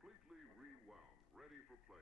completely rewound, ready for play.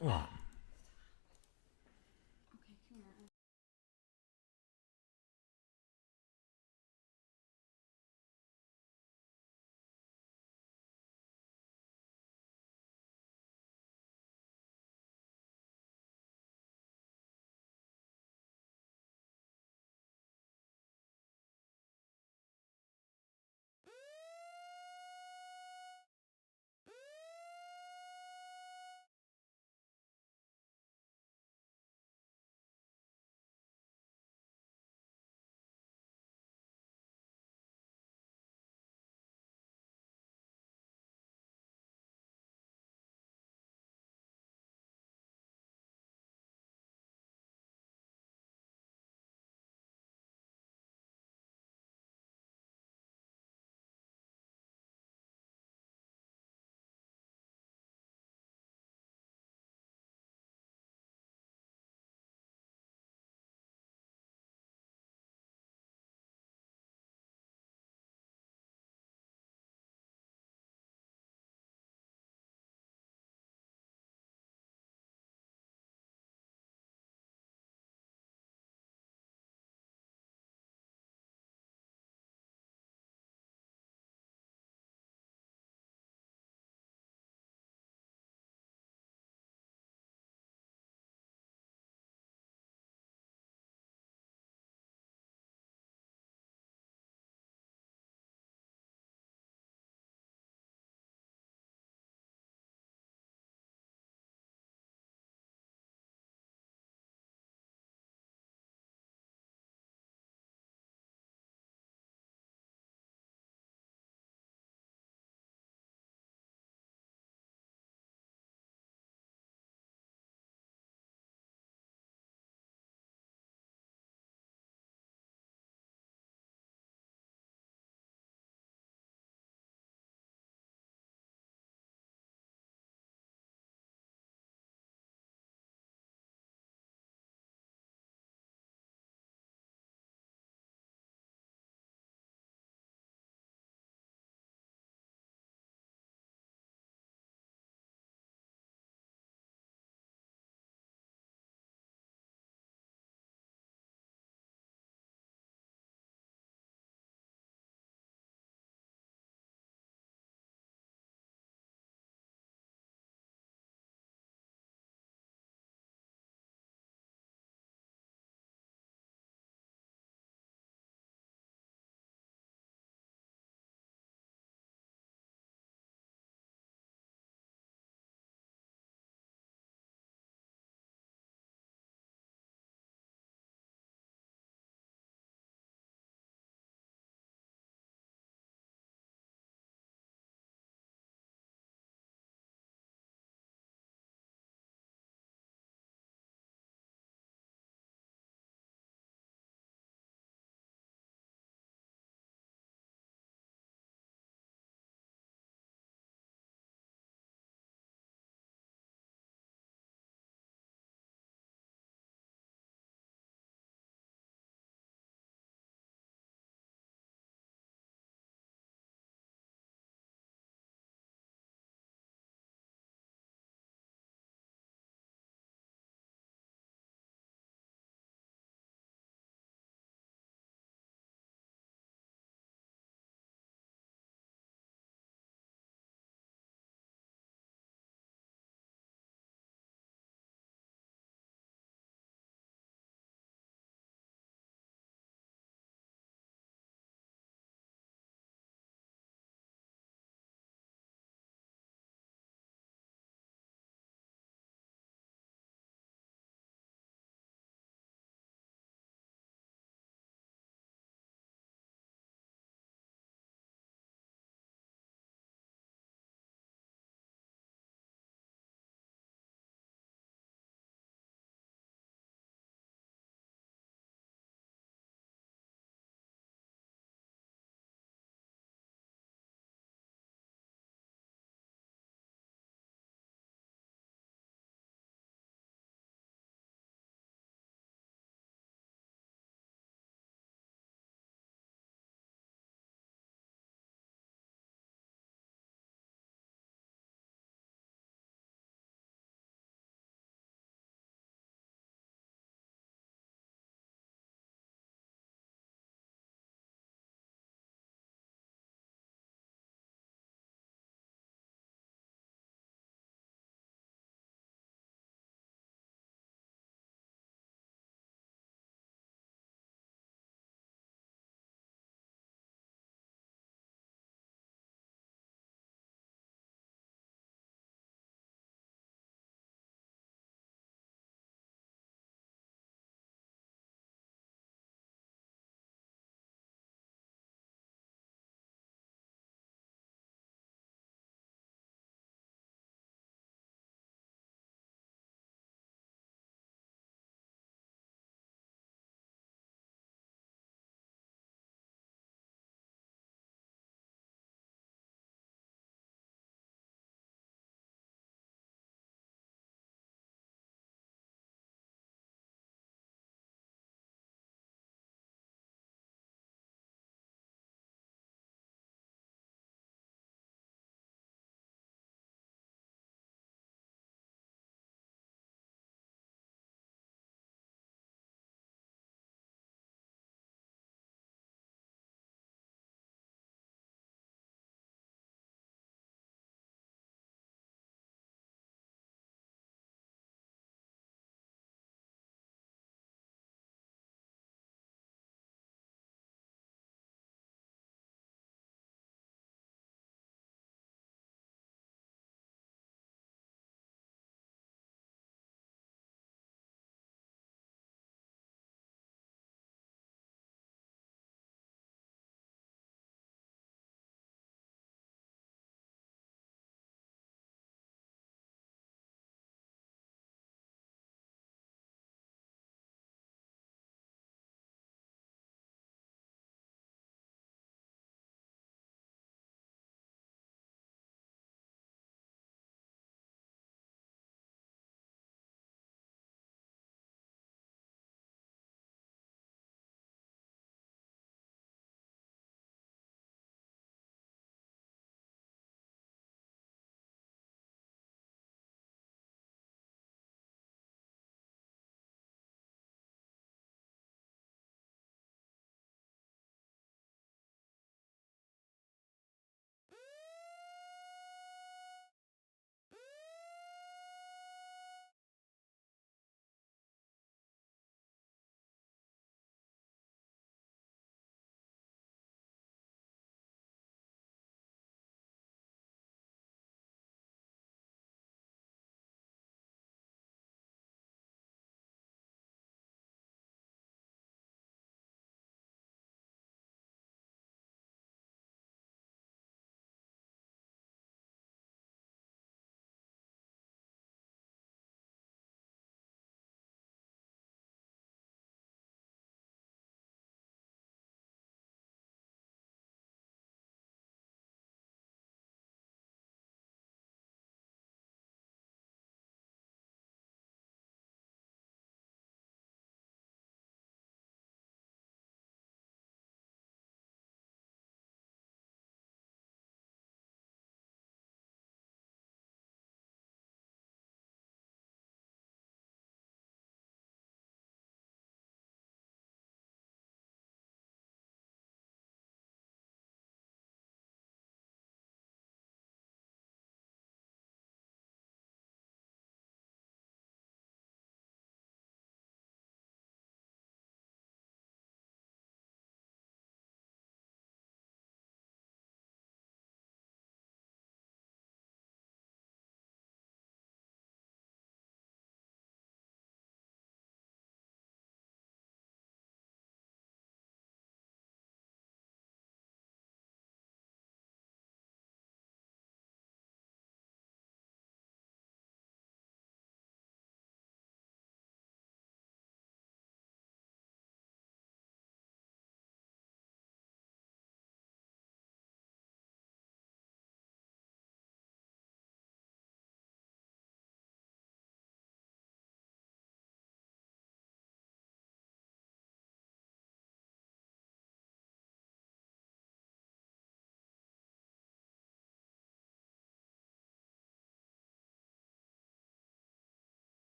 What?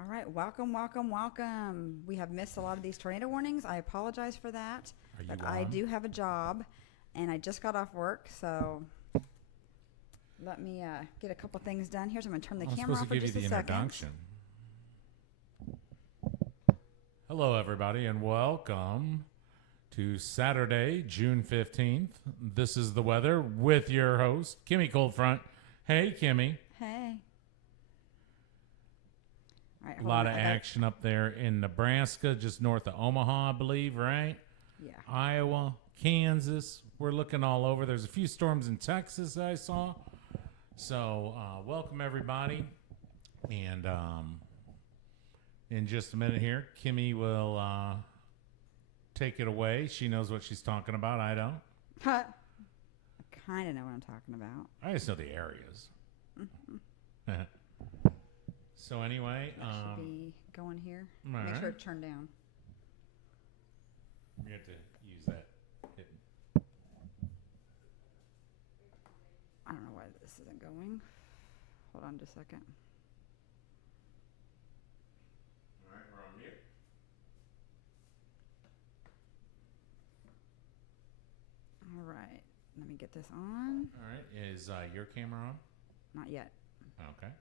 All right, welcome, welcome, welcome. We have missed a lot of these tornado warnings. I apologize for that. But I do have a job, and I just got off work, so let me get a couple things done here. So I'm going to turn the camera off for just a second. Hello, everybody, and welcome to Saturday, June 15th. This is the weather with your host, Kimmy Coldfront. Hey, Kimmy. Hey. All right, a lot of action up there in Nebraska, just north of Omaha, I believe, right? Yeah. Iowa, Kansas. We're looking all over. There's a few storms in Texas I saw. So welcome, everybody. And in just a minute here, Kimmy will take it away. She knows what she's talking about. I don't. I kind of know what I'm talking about. I just know the areas. Mm-hmm. So anyway, should be going here. Make sure it's turned down. You have to use that. I don't know why this isn't going. Hold on just a second. All right, we're on mute. All right, let me get this on. All right, is your camera on? Not yet. Okay.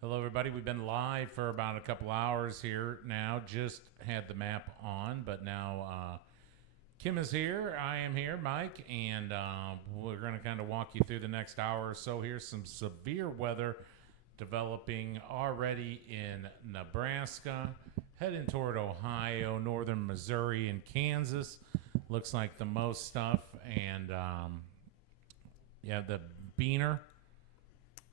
Hello, everybody. We've been live for about a couple hours here now. Just had the map on, but now Kim is here. I am here, Mike, and we're going to kind of walk you through the next hour or so. Here's some severe weather developing already in Nebraska, heading toward Ohio, northern Missouri, and Kansas. Looks like the most stuff, and yeah, the Beamer.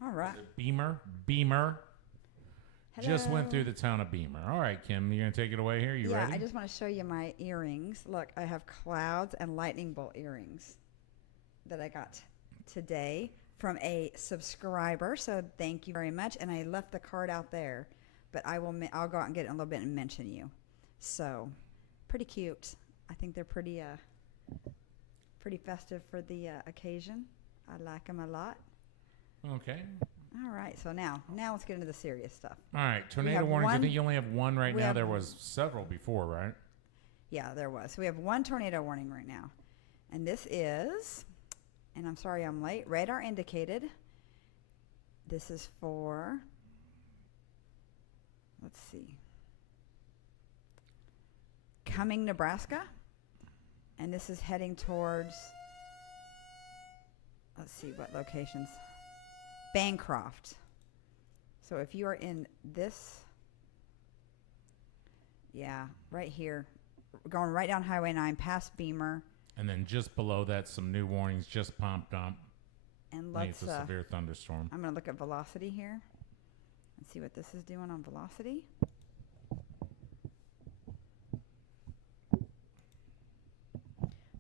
All right. Beamer. Hello. Just went through the town of Beamer. All right, Kim, you're going to take it away here? You ready? Yeah, I just want to show you my earrings. Look, I have clouds and lightning bolt earrings that I got today from a subscriber. So thank you very much. And I left the card out there, but I'll go out and get it in a little bit and mention you. So pretty cute. I think they're pretty festive for the occasion. I like them a lot. Okay. All right. So now let's get into the serious stuff. All right. Tornado warnings. I think you only have one right now. There was several before, right? Yeah, there was. So we have one tornado warning right now. And this is, and I'm sorry I'm late, radar indicated. This is for, let's see, Cumming, Nebraska. And this is heading towards, let's see what locations. Bancroft. So if you are in this, yeah, right here, going right down Highway 9 past Beamer. And then just below that, some new warnings just popped up. And let's a severe thunderstorm. I'm going to look at velocity here and see what this is doing on velocity.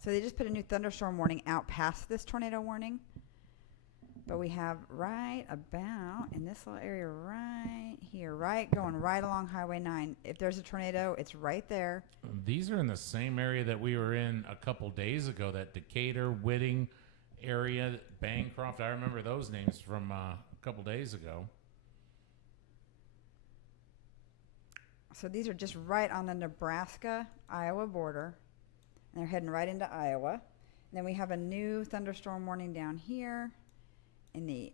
So they just put a new thunderstorm warning out past this tornado warning. But we have right about in this little area right here, right going right along Highway 9. If there's a tornado, it's right there. These are in the same area that we were in a couple days ago, that Decatur, Whitting area, Bancroft. I remember those names from a couple days ago. So these are just right on the Nebraska-Iowa border. And they're heading right into Iowa. And then we have a new thunderstorm warning down here in the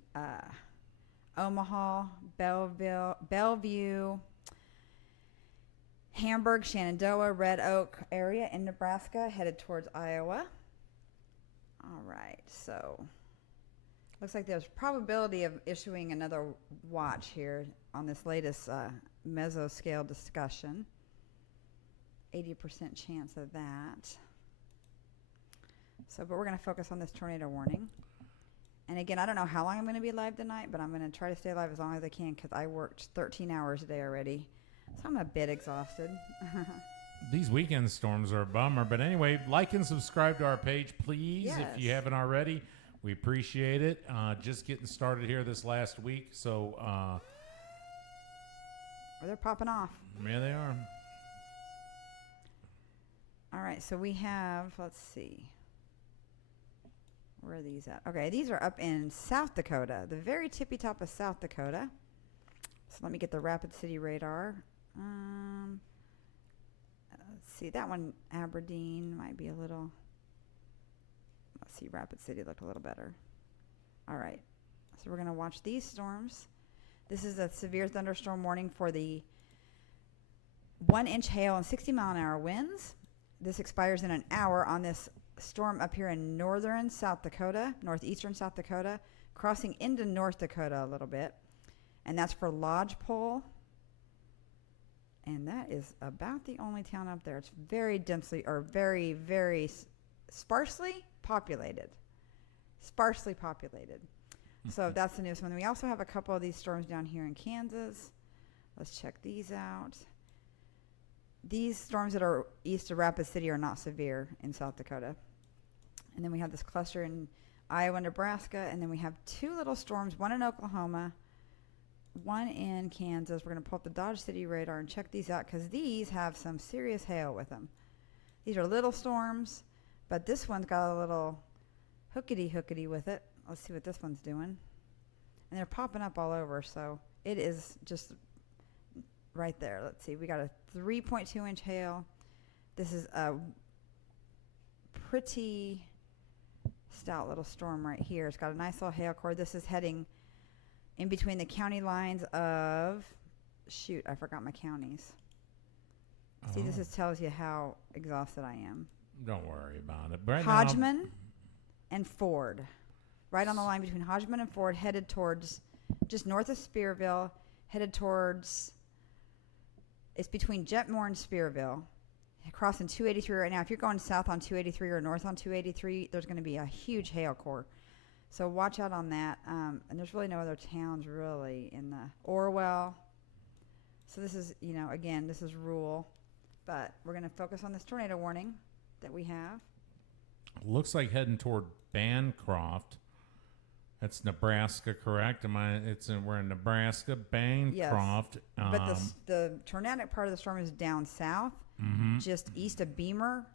Omaha, Bellevue, Hamburg, Shenandoah, Red Oak area in Nebraska, headed towards Iowa. All right, so looks like there's probability of issuing another watch here on this latest mesoscale discussion. 80% chance of that. So, but we're going to focus on this tornado warning. And again, I don't know how long I'm going to be live tonight, but I'm going to try to stay alive as long as I can because I worked 13 hours a day already. So I'm a bit exhausted. These weekend storms are a bummer. But anyway, like and subscribe to our page, please, yes, if you haven't already. We appreciate it. Just getting started here this last week. So they're popping off. Yeah, they are. All right, so we have, let's see. Where are these at? Okay, these are up in South Dakota, the very tippy top of South Dakota. So let me get the Rapid City radar. Let's see, that one, Aberdeen, might be a little. Let's see, Rapid City looked a little better. All right, so we're going to watch these storms. This is a severe thunderstorm warning for the 1-inch hail and 60-mile-an-hour winds. This expires in an hour on this storm up here in northern South Dakota, northeastern South Dakota, crossing into North Dakota a little bit. And that's for Lodgepole. And that is about the only town up there. It's very densely, or very, very sparsely populated. Sparsely populated. So that's the newest one. We also have a couple of these storms down here in Kansas. Let's check these out. These storms that are east of Rapid City are not severe in South Dakota. And then we have this cluster in Iowa, Nebraska, and then we have two little storms, one in Oklahoma, one in Kansas. We're going to pull up the Dodge City radar and check these out because these have some serious hail with them. These are little storms, but this one's got a little hookity with it. Let's see what this one's doing. And they're popping up all over, so it is just right there. Let's see. We got a 3.2-inch hail. This is a pretty stout little storm right here. It's got a nice little hail core. This is heading in between the county lines of, shoot, I forgot my counties. See, this tells you how exhausted I am. Don't worry about it. Right Hodgman and Ford. Right on the line between Hodgman and Ford, headed towards just north of Spearville, headed towards, it's between Jetmore and Spearville, crossing 283 right now. If you're going south on 283 or north on 283, there's going to be a huge hail core. So watch out on that. And there's really no other towns really in the Orwell. So this is, you know, again, this is rural. But we're going to focus on this tornado warning that we have. Looks like heading toward Bancroft. That's Nebraska, correct? We're in Nebraska, Bancroft. Yes. But the tornadic part of the storm is down south, just east of Beamer,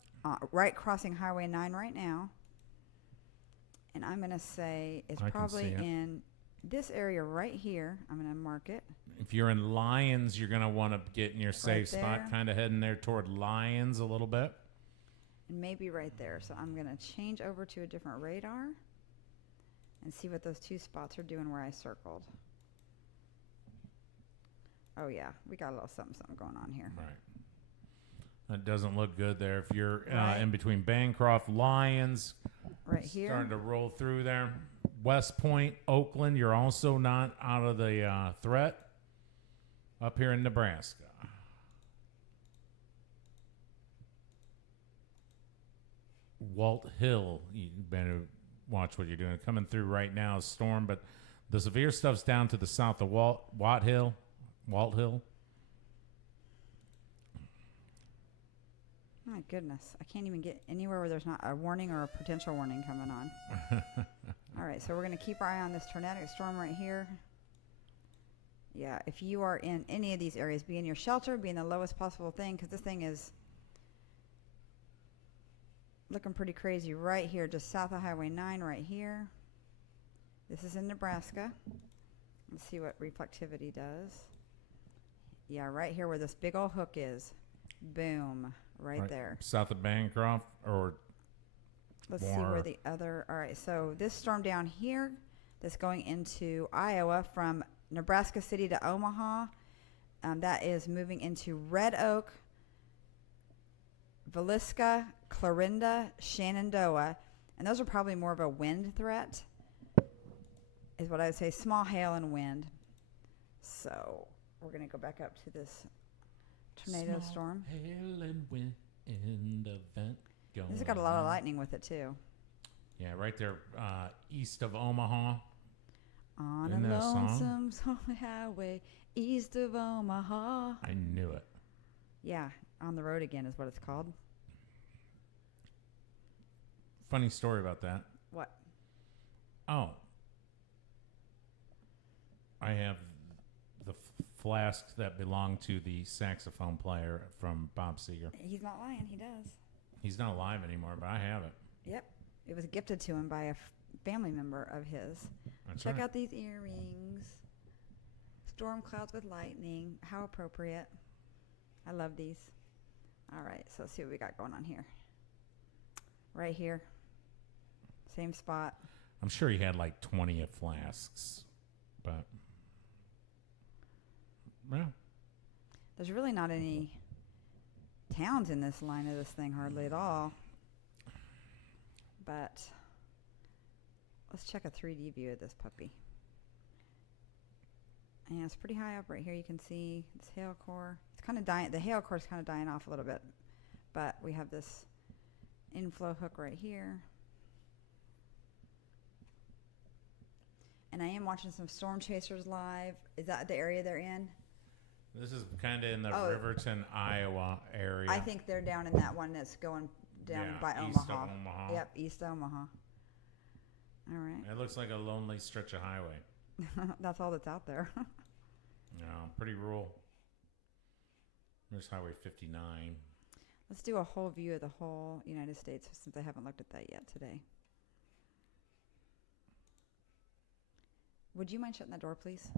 right crossing Highway 9 right now. And I'm going to say it's probably in this area right here. I'm going to mark it. If you're in Lyons, you're going to want to get in your safe spot, kind of heading there toward Lyons a little bit. And maybe right there. So I'm going to change over to a different radar and see what those two spots are doing where I circled. Oh, yeah. We got a little something going on here. Right. That doesn't look good there. If you're in between Bancroft, Lyons, right here, starting to roll through there. West Point, Oakland, you're also not out of the threat up here in Nebraska. Walt Hill, you better watch what you're doing. Coming through right now is storm, but the severe stuff's down to the south of Walt Hill. My goodness. I can't even get anywhere where there's not a warning or a potential warning coming on. All right, so we're going to keep our eye on this tornadic storm right here. Yeah, if you are in any of these areas, be in your shelter, be in the lowest possible thing, because this thing is looking pretty crazy right here, just south of Highway 9 right here. This is in Nebraska. Let's see what reflectivity does. Yeah, right here where this big old hook is. Boom. Right there. South of Bancroft or let's see where the other. All right, so this storm down here that's going into Iowa from Nebraska City to Omaha, that is moving into Red Oak, Villisca, Clarinda, Shenandoah, and those are probably more of a wind threat, is what I would say. Small hail and wind. So we're going to go back up to this tornado storm. Hail and wind event going. This has got a lot of lightning with it too. Yeah, right there, east of Omaha. On a lonesome highway east of Omaha. I knew it. Yeah, On the Road Again is what it's called. Funny story about that. What? Oh, I have the flask that belonged to the saxophone player from Bob Seger. He's not lying. He does. He's not alive anymore, but I have it. Yep. It was gifted to him by a family member of his. That's Check right. out these earrings. storm clouds with lightning. How appropriate. I love these. All right, so let's see what we got going on here. Right here. Same spot. I'm sure he had like 20 of flasks, but well, there's really not any towns in this line of this thing hardly at all. But let's check a 3D view of this puppy. And it's pretty high up right here. You can see this hail core. It's kind of dying. The hail core is kind of dying off a little bit. But we have this inflow hook right here. And I am watching some storm chasers live. Is that the area they're in? This is kind of in the Riverton, Iowa area. I think they're down in that one that's going down by east Omaha. of Omaha. Yep, east Omaha. All right. It looks like a lonely stretch of highway. That's all that's out there. No, pretty rural. There's Highway 59. Let's do a whole view of the whole United States since I haven't looked at that yet today. Would you mind shutting that door, please?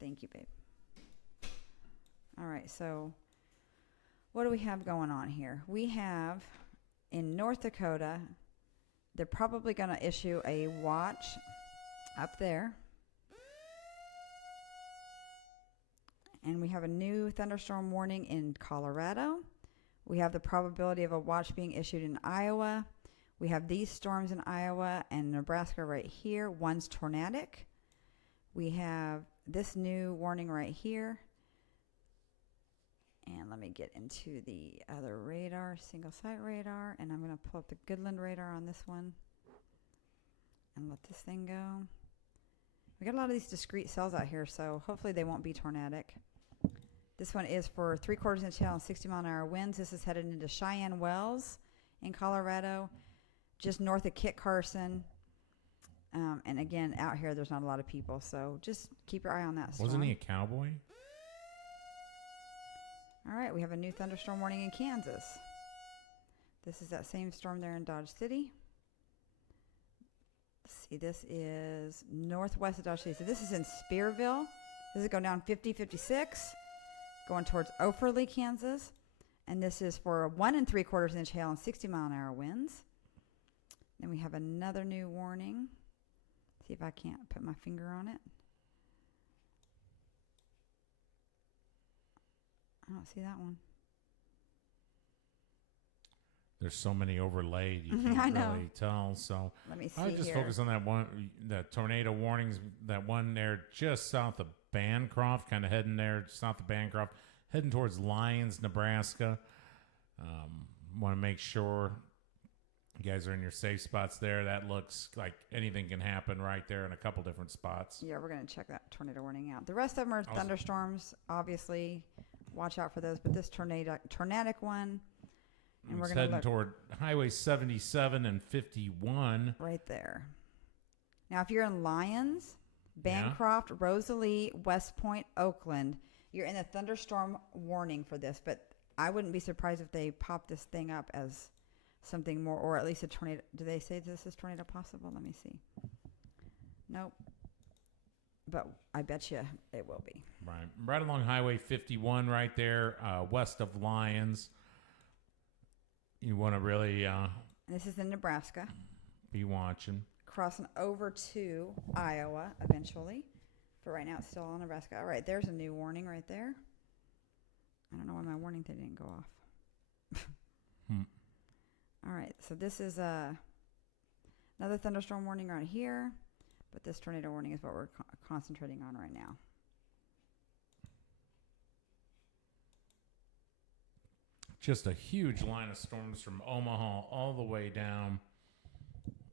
Thank you, babe. All right, so what do we have going on here? We have in North Dakota, they're probably going to issue a watch up there. And we have a new thunderstorm warning in Colorado. We have the probability of a watch being issued in Iowa. We have these storms in Iowa and Nebraska right here. One's tornadic. We have this new warning right here. And let me get into the other radar, single site radar. And I'm going to pull up the Goodland radar on this one. And let this thing go. We got a lot of these discrete cells out here, so hopefully they won't be tornadic. This one is for 3/4 inch hail and 60-mile-an-hour winds. This is headed into Cheyenne Wells in Colorado, just north of Kit Carson. And again, out here, there's not a lot of people, so just keep your eye on that storm. Wasn't he a cowboy? All right, we have a new thunderstorm warning in Kansas. This is that same storm there in Dodge City. Let's see, this is northwest of Dodge City. So this is in Spearville. This is going down 50, 56. Going towards Offerly, Kansas. And this is for 1 3/4 inch hail and 60-mile-an-hour winds. Then we have another new warning. See if I can't put my finger on it. I don't see that one. There's so many overlaid, you can't really tell. So let me see. I would just focus on that one, the tornado warnings, that one there just south of Bancroft, kind of heading there, south of Bancroft, heading towards Lyons, Nebraska. Want to make sure you guys are in your safe spots there. That looks like anything can happen right there in a couple different spots. Yeah, we're going to check that tornado warning out. The rest of them are thunderstorms, obviously. Watch out for those. But this tornadic one, and we're going to heading toward Highway 77 and 51. Right there. Now, if you're in Lyons, Bancroft, Rosalie, West Point, Oakland, you're in a thunderstorm warning for this. But I wouldn't be surprised if they pop this thing up as something more, or at least a tornado. Do they say this is tornado possible? Let me see. Nope. But I bet you it will be. Right along Highway 51 right there, west of Lyons. You want to really this is in Nebraska. Be watching. Crossing over to Iowa eventually. For right now, it's still on Nebraska. All right, there's a new warning right there. I don't know why my warning thing didn't go off. All right, so this is another thunderstorm warning right here. But this tornado warning is what we're concentrating on right now. Just a huge line of storms from Omaha all the way down,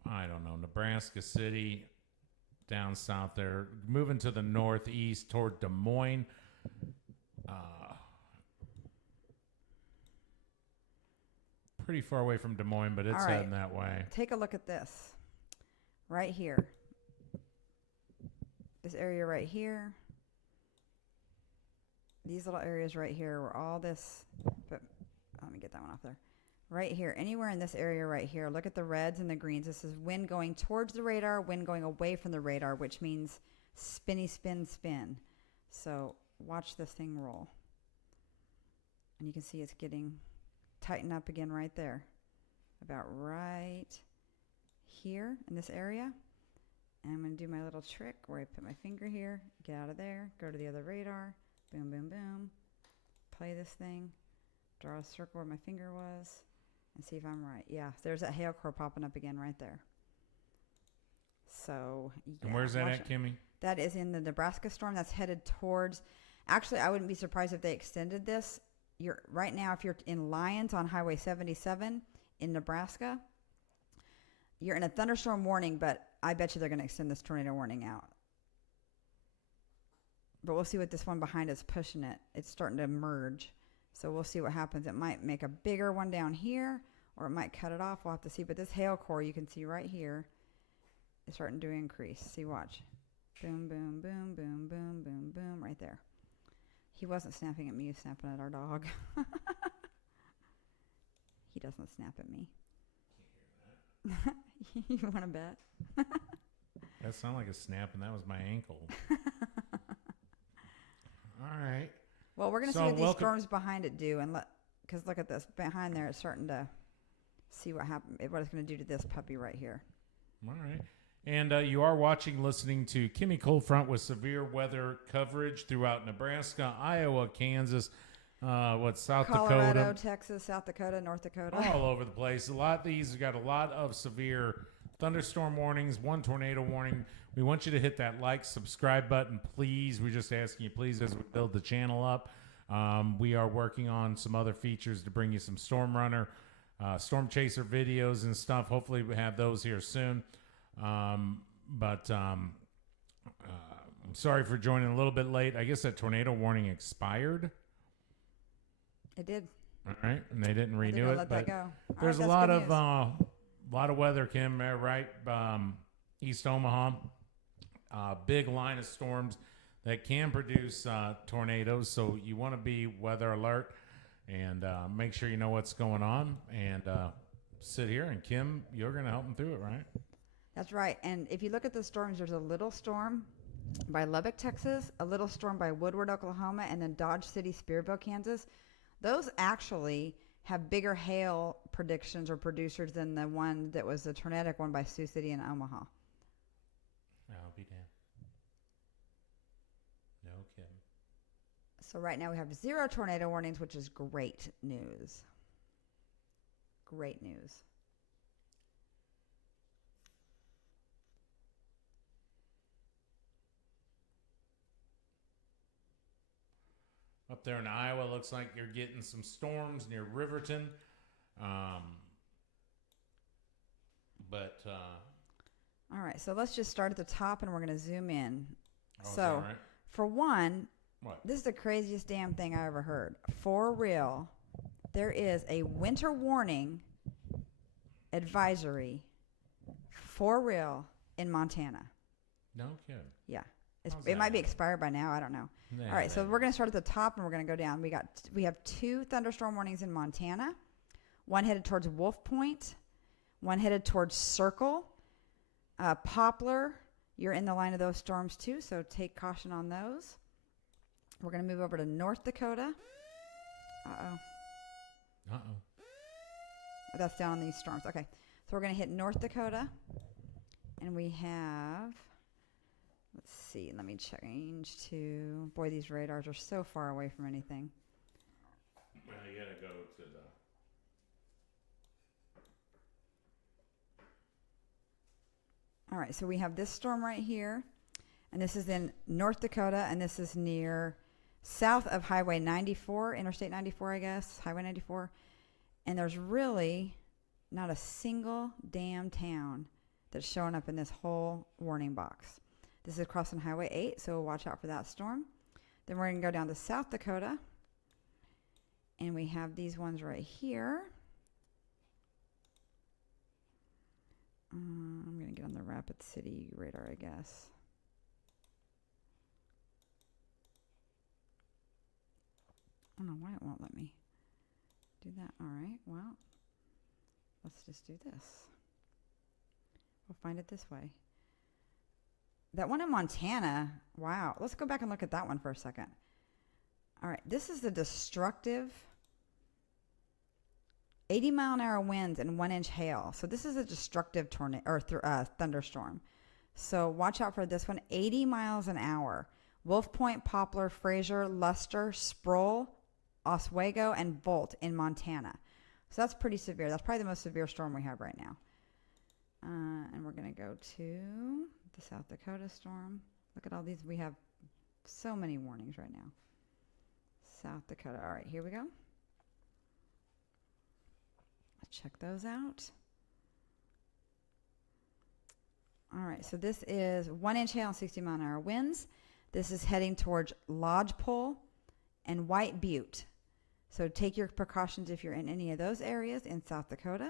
I don't know, Nebraska City, down south there, moving to the northeast toward Des Moines. Pretty far away from Des Moines, but it's heading that way. Take a look at this. Right here. This area right here. These little areas right here were all this. But let me get that one off there. Right here. Anywhere in this area right here. Look at the reds and the greens. This is wind going towards the radar, wind going away from the radar, which means spinny, spin, spin. So watch this thing roll. And you can see it's getting tightened up again right there. About right here in this area. And I'm going to do my little trick where I put my finger here, get out of there, go to the other radar, boom, boom, boom, play this thing, draw a circle where my finger was, and see if I'm right. Yeah, there's that hail core popping up again right there. So, yeah. And where's that at, Kimmy? That is in the Nebraska storm. That's headed towards, actually, I wouldn't be surprised if they extended this. Right now, if you're in Lyons on Highway 77 in Nebraska, you're in a thunderstorm warning, but I bet you they're going to extend this tornado warning out. But we'll see what this one behind is pushing it. It's starting to merge. So we'll see what happens. It might make a bigger one down here, or it might cut it off. We'll have to see. But this hail core, you can see right here, is starting to increase. See, watch. Boom, boom, boom, boom, boom, boom, boom, right there. He wasn't snapping at me. He was snapping at our dog. He doesn't snap at me. You want to bet? That sounded like a snap, and that was my ankle. All right. Well, we're going to see what these storms behind it do, and because look at this behind there. It's starting to see what it's going to do to this puppy right here. All right. And you are listening to Kimmy Coldfront with severe weather coverage throughout Nebraska, Iowa, Kansas, South Colorado, Dakota, Texas, South Dakota, North Dakota, all over the place. These have got a lot of severe thunderstorm warnings, one tornado warning. We want you to hit that like, subscribe button, please. We're just asking you, please, as we build the channel up. We are working on some other features to bring you some Storm Runner, Storm Chaser videos and stuff. Hopefully we have those here soon. I'm sorry for joining a little bit late. I guess that tornado warning expired. It did. All right, and they didn't renew it. Let that go. There's a lot of weather, Kim. Right, East Omaha. Big line of storms that can produce tornadoes. So you want to be weather alert and make sure you know what's going on. And sit here, and Kim, you're going to help them through it, right? That's right. And if you look at the storms, there's a little storm by Lubbock, Texas, a little storm by Woodward, Oklahoma, and then Dodge City, Spearville, Kansas. Those actually have bigger hail predictions or producers than the one that was the tornadic one by Sioux City and Omaha. I'll be damned. No kidding. So right now we have 0 tornado warnings, which is great news. Great news. Up there in Iowa, looks like you're getting some storms near Riverton. All right, so let's just start at the top, and we're going to zoom in. So, right? For one, this is the craziest damn thing I ever heard. For real, there is a winter warning advisory for real in Montana. No kidding. Yeah. It might be expired by now. I don't know. Yeah, all right, so we're going to start at the top, and we're going to go down. We have 2 thunderstorm warnings in Montana. One headed towards Wolf Point. One headed towards Circle. Poplar, you're in the line of those storms too, so take caution on those. We're going to move over to North Dakota. Uh-oh. That's down on these storms. Okay, so we're going to hit North Dakota, and we have... Let's see. Let me change to... Boy, these radars are so far away from anything. Well, you got to go to the... All right, so we have this storm right here, and this is in North Dakota, and this is near south of Highway 94, Interstate 94, I guess, Highway 94. And there's really not a single damn town that's showing up in this whole warning box. This is crossing Highway 8, so watch out for that storm. Then we're going to go down to South Dakota, and we have these ones right here. I'm going to get on the Rapid City radar, I guess. I don't know why it won't let me do that. All right, well, let's just do this. We'll find it this way. That one in Montana, wow. Let's go back and look at that one for a second. All right, this is the destructive 80-mile-an-hour winds and 1-inch hail. So this is a destructive tornado or thunderstorm. So watch out for this one. 80 miles an hour. Wolf Point, Poplar, Fraser, Luster, Sproul, Oswego, and Volt in Montana. So that's pretty severe. That's probably the most severe storm we have right now. And we're going to go to the South Dakota storm. Look at all these. We have so many warnings right now. South Dakota. All right, here we go. Let's check those out. All right, so this is 1-inch hail and 60-mile-an-hour winds. This is heading towards Lodgepole and White Butte. So take your precautions if you're in any of those areas in South Dakota.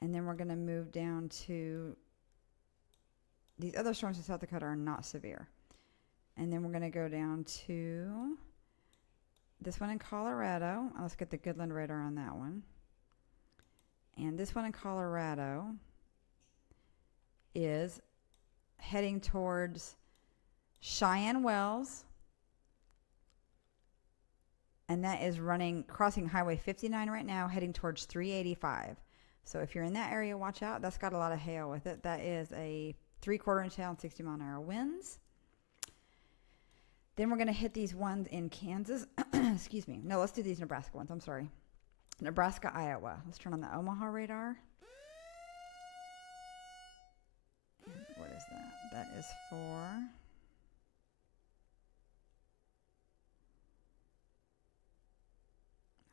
And then we're going to move down to these other storms in South Dakota are not severe. And then we're going to go down to this one in Colorado. Let's get the Goodland radar on that one. And this one in Colorado is heading towards Cheyenne Wells. And that is crossing Highway 59 right now, heading towards 385. So if you're in that area, watch out. That's got a lot of hail with it. That is a 3/4-inch hail and 60-mile-an-hour winds. Then we're going to hit these ones in Kansas. Excuse me. No, let's do these Nebraska ones. I'm sorry. Nebraska, Iowa. Let's turn on the Omaha radar. What is that? That is for...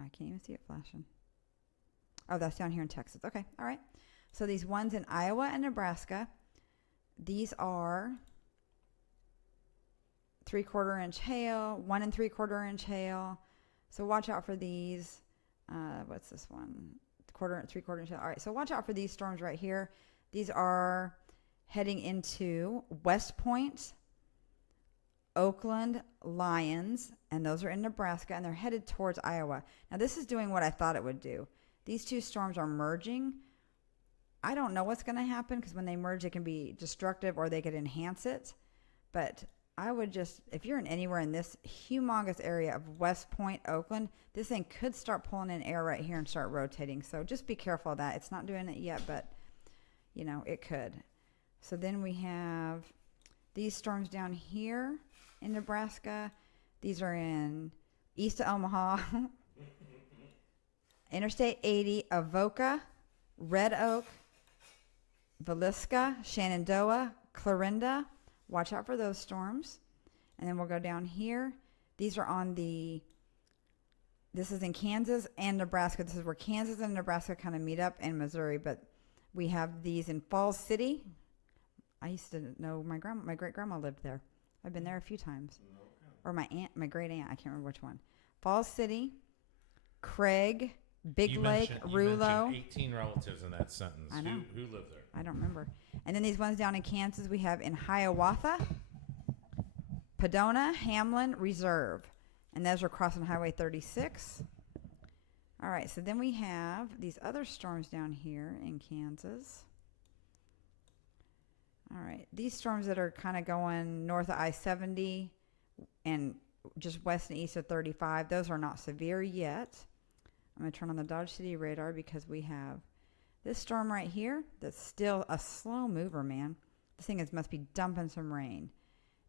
I can't even see it flashing. Oh, that's down here in Texas. Okay, all right. So these ones in Iowa and Nebraska, these are 3/4-inch hail, 1 3/4-inch hail. So watch out for these. What's this one? 3/4-inch hail. All right, so watch out for these storms right here. These are heading into West Point, Oakland, Lyons, and those are in Nebraska, and they're headed towards Iowa. Now, this is doing what I thought it would do. These two storms are merging. I don't know what's going to happen because when they merge, it can be destructive or they could enhance it. But I would just, if you're in anywhere in this humongous area of West Point, Oakland, this thing could start pulling in air right here and start rotating. So just be careful of that. It's not doing it yet, but, you know, it could. So then we have these storms down here in Nebraska. These are in east of Omaha. Interstate 80, Avoca, Red Oak, Villisca, Shenandoah, Clarinda. Watch out for those storms. And then we'll go down here. These are on this is in Kansas and Nebraska. This is where Kansas and Nebraska kind of meet up, and Missouri. But we have these in Falls City. I used to know my great-grandma lived there. I've been there a few times. Or my great-aunt, I can't remember which one. Falls City, Craig, Big Lake, Rulo. You mentioned 18 relatives in that sentence. I know. Who lived there? I don't remember. And then these ones down in Kansas, we have in Hiawatha, Padona, Hamlin, Reserve. And those are crossing Highway 36. All right, so then we have these other storms down here in Kansas. All right, these storms that are kind of going north of I-70 and just west and east of 35, those are not severe yet. I'm going to turn on the Dodge City radar because we have this storm right here that's still a slow mover, man. This thing must be dumping some rain.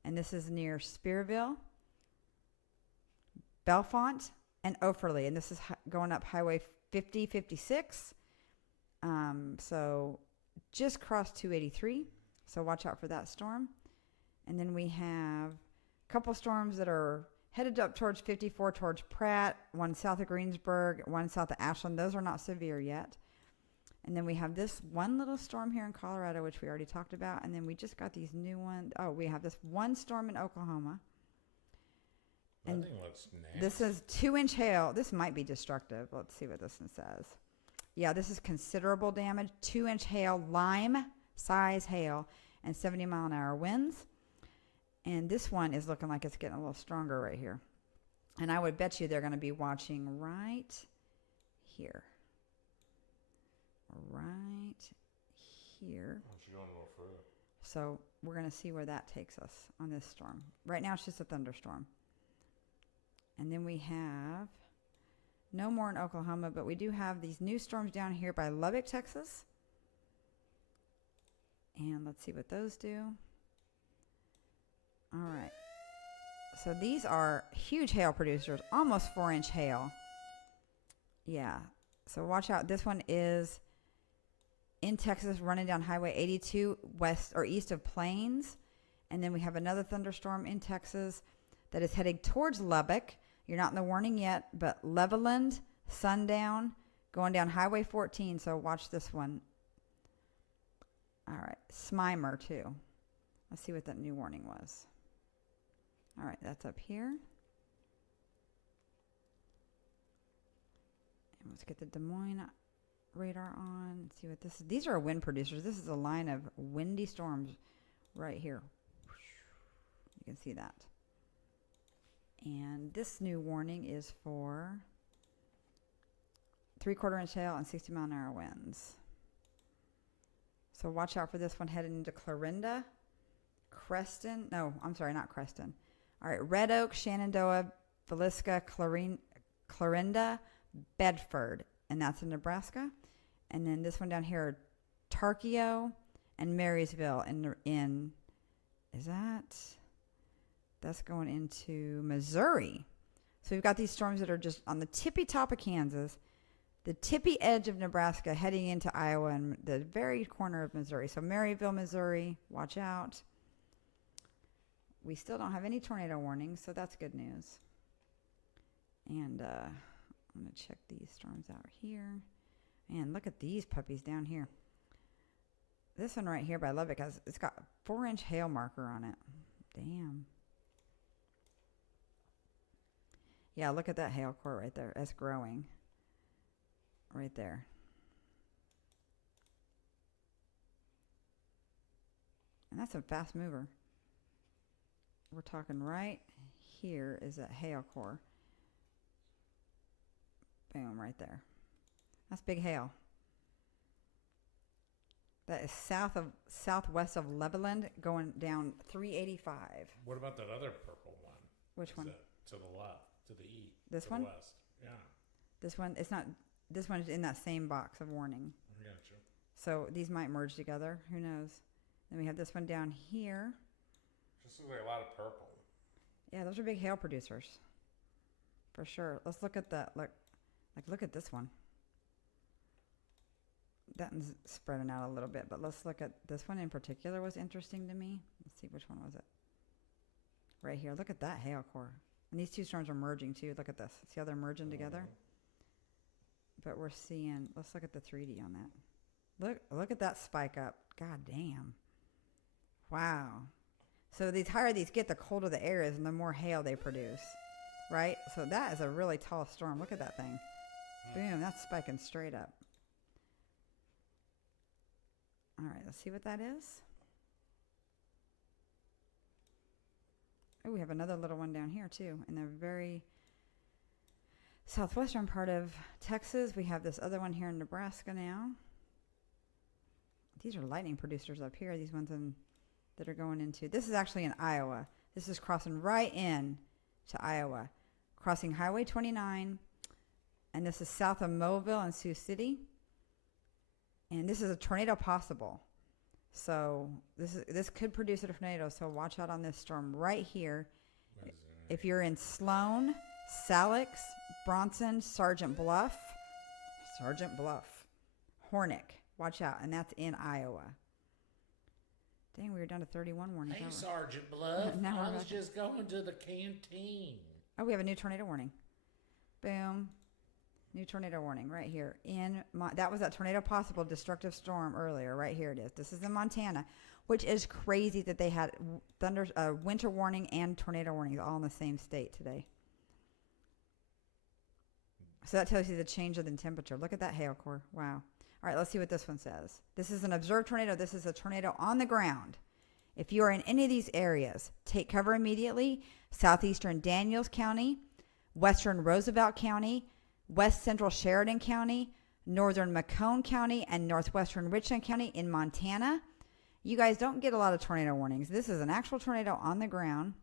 And this is near Spearville, Belfont, and Offerley. And this is going up Highway 50, 56. So just crossed 283. So watch out for that storm. And then we have a couple storms that are headed up towards 54 towards Pratt, one south of Greensburg, one south of Ashland. Those are not severe yet. And then we have this one little storm here in Colorado, which we already talked about. And then we just got these new ones. Oh, we have this one storm in Oklahoma. And that thing looks nasty. this is 2-inch hail. This might be destructive. Let's see what this one says. Yeah, this is considerable damage. 2-inch hail, lime size hail, and 70-mile-an-hour winds. And this one is looking like it's getting a little stronger right here. And I would bet you they're going to be watching right here. Right here. Why don't you go a little further? So we're going to see where that takes us on this storm. Right now, it's just a thunderstorm. And then we have no more in Oklahoma, but we do have these new storms down here by Lubbock, Texas. And let's see what those do. All right. So these are huge hail producers, almost 4-inch hail. Yeah. So watch out. This one is in Texas, running down Highway 82 west or east of Plains. And then we have another thunderstorm in Texas that is heading towards Lubbock. You're not in the warning yet, but Leveland, Sundown, going down Highway 14. So watch this one. All right. Smimer, too. Let's see what that new warning was. All right. That's up here. And let's get the Des Moines radar on. See what this is. These are wind producers. This is a line of windy storms right here. You can see that. And this new warning is for 3/4-inch hail and 60-mile-an-hour winds. So watch out for this one heading into Clarinda, Creston. No, I'm sorry, not Creston. All right, Red Oak, Shenandoah, Villisca, Clarinda, Bedford, and that's in Nebraska. And then this one down here, Tarkio and Marysville in is that's going into Missouri. So we've got these storms that are just on the tippy top of Kansas, the tippy edge of Nebraska, heading into Iowa and the very corner of Missouri. So Maryville, Missouri, watch out. We still don't have any tornado warnings, so that's good news. And I'm going to check these storms out here. Man, look at these puppies down here. This one right here by Lubbock it's got a 4-inch hail marker on it. Damn. Yeah, look at that hail core right there. It's growing. Right there. And that's a fast mover. We're talking right here is that hail core. Boom, right there. That's big hail. That is southwest of Leveland, going down 385. What about that other purple one? Which one? To the left, to the east. This to one? The west. Yeah. This one, it's not. This one's in that same box of warning. I got you. So these might merge together. Who knows? Then we have this one down here. Just looks like a lot of purple. Yeah, those are big hail producers. For sure. Let's look at that. Look at this one. That one's spreading out a little bit, but let's look at this one in particular. Was interesting to me. Let's see, which one was it? Right here. Look at that hail core. And these two storms are merging too. Look at this. See how they're merging together? But we're seeing, let's look at the 3D on that. Look at that spike up. God damn. Wow. So the higher these get, the colder the air is and the more hail they produce. Right? So that is a really tall storm. Look at that thing. Boom, that's spiking straight up. All right, let's see what that is. Oh, we have another little one down here too, in the very southwestern part of Texas. We have this other one here in Nebraska now. These are lightning producers up here, these ones that are going into. This is actually in Iowa. This is crossing right in to Iowa, crossing Highway 29, and this is south of Mobile and Sioux City. And this is a tornado possible. So this could produce a tornado, so watch out on this storm right here. If you're in Sloan, Salix, Bronson, Sergeant Bluff, Hornick, watch out, and that's in Iowa. Dang, we were down to 31 warnings. Hey, Sergeant Bluff, Now I was just going to the canteen. Oh, we have a new tornado warning. Boom. New tornado warning right here. That was that tornado possible destructive storm earlier. Right here it is. This is in Montana, which is crazy that they had winter warning and tornado warnings all in the same state today. So that tells you the change of the temperature. Look at that hail core. Wow. All right, let's see what this one says. This is an observed tornado. This is a tornado on the ground. If you are in any of these areas, take cover immediately. Southeastern Daniels County, western Roosevelt County, west central Sheridan County, northern Macomb County, and northwestern Richland County in Montana. You guys don't get a lot of tornado warnings. This is an actual tornado on the ground.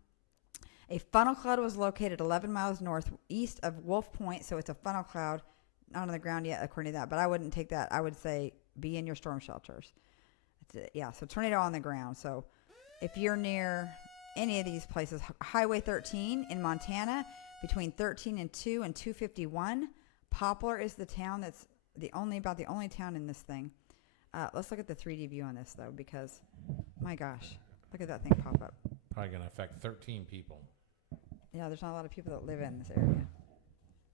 A funnel cloud was located 11 miles northeast of Wolf Point, so it's a funnel cloud, not on the ground yet, according to that. But I wouldn't take that. I would say be in your storm shelters. Yeah, so tornado on the ground. So if you're near any of these places, Highway 13 in Montana, between 13 and 2 and 251, Poplar is the town that's about the only town in this thing. Let's look at the 3D view on this, though, because, my gosh, look at that thing pop up. Probably going to affect 13 people. Yeah, there's not a lot of people that live in this area.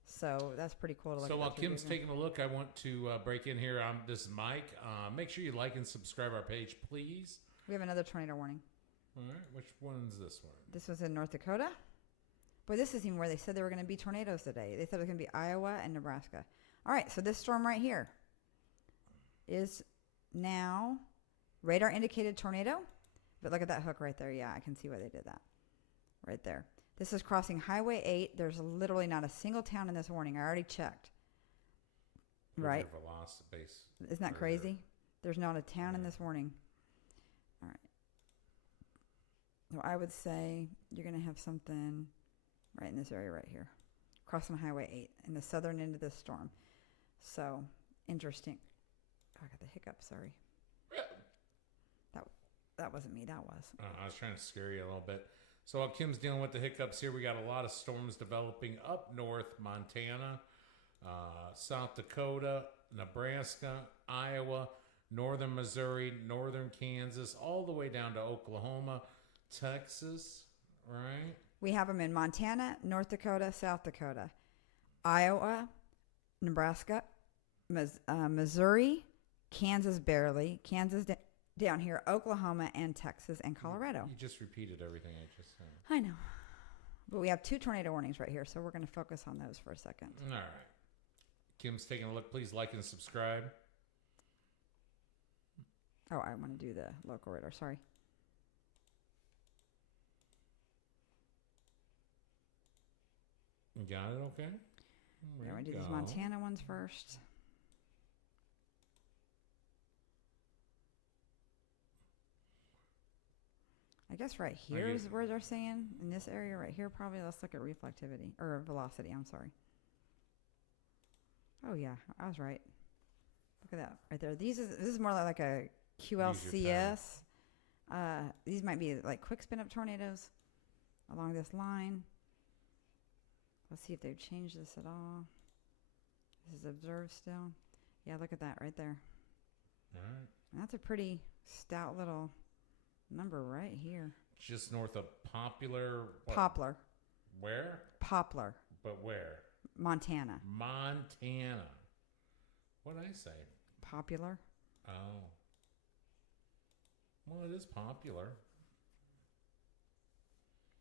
So that's pretty cool to look at. So while Kim's taking a look, I want to break in here. This is Mike. Make sure you like and subscribe our page, please. We have another tornado warning. All right. Which one's this one? This was in North Dakota. Boy, this is even where they said there were going to be tornadoes today. They said it was going to be Iowa and Nebraska. All right, so this storm right here is now radar indicated tornado. But look at that hook right there. Yeah, I can see why they did that. Right there. This is crossing Highway 8. There's literally not a single town in this warning. I already checked. Right? Isn't that crazy? There's not a town in this warning. All right. So I would say you're going to have something right in this area right here. Crossing Highway 8 in the southern end of this storm. So, interesting. Oh, I got the hiccup, sorry. That wasn't me, that was. I was trying to scare you a little bit. So while Kim's dealing with the hiccups here, we got a lot of storms developing up north, Montana, South Dakota, Nebraska, Iowa, northern Missouri, northern Kansas, all the way down to Oklahoma, Texas, right? We have them in Montana, North Dakota, South Dakota, Iowa, Nebraska, Missouri, Kansas barely, Kansas down here, Oklahoma, and Texas, and Colorado. You just repeated everything I just said. I know. But we have 2 tornado warnings right here, so we're going to focus on those for a second. All right. Kim's taking a look. Please like and subscribe. Oh, I want to do the local radar. Sorry. You got it okay? We're going to do these Montana ones first. I guess right here is where they're saying, in this area right here probably. Let's look at reflectivity, or velocity, I'm sorry. Oh yeah, I was right. Look at that right there. This is more like a QLCS. These might be like quick spin up tornadoes along this line. Let's see if they've changed this at all. This is observed still. Yeah, look at that right there. All right. And that's a pretty stout little number right here. Just north of Poplar. Poplar. Where? Poplar. But where? Montana. Montana. What did I say? Popular. Oh. Well, it is popular.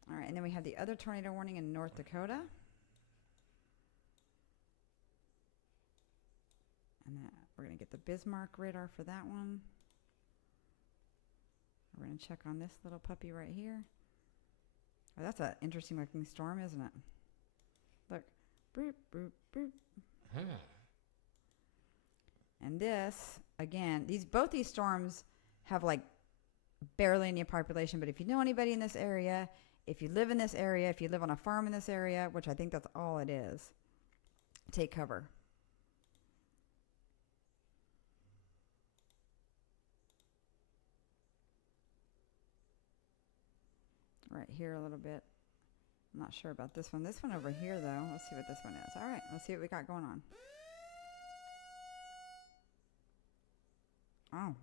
All right, and then we have the other tornado warning in North Dakota. And we're going to get the Bismarck radar for that one. We're going to check on this little puppy right here. Oh, that's an interesting looking storm, isn't it? Look. Boop, boop, boop. Huh. And this, again, both these storms have like barely any population, but if you know anybody in this area, if you live in this area, if you live on a farm in this area, which I think that's all it is, take cover. Right here a little bit. I'm not sure about this one. This one over here, though. Let's see what this one is. All right, let's see what we got going on. Oh,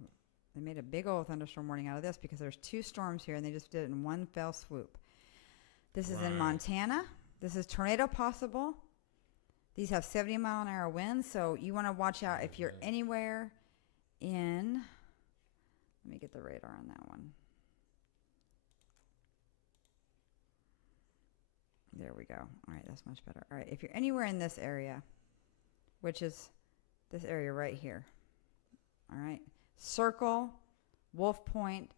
they made a big old thunderstorm warning out of this because there's 2 storms here, and they just did it in one fell swoop. This is in Montana. This is tornado possible. These have 70-mile-an-hour winds, so you want to watch out if you're anywhere in... Let me get the radar on that one. There we go. All right, that's much better. All right, if you're anywhere in this area, which is this area right here, all right, Circle, Wolf Point,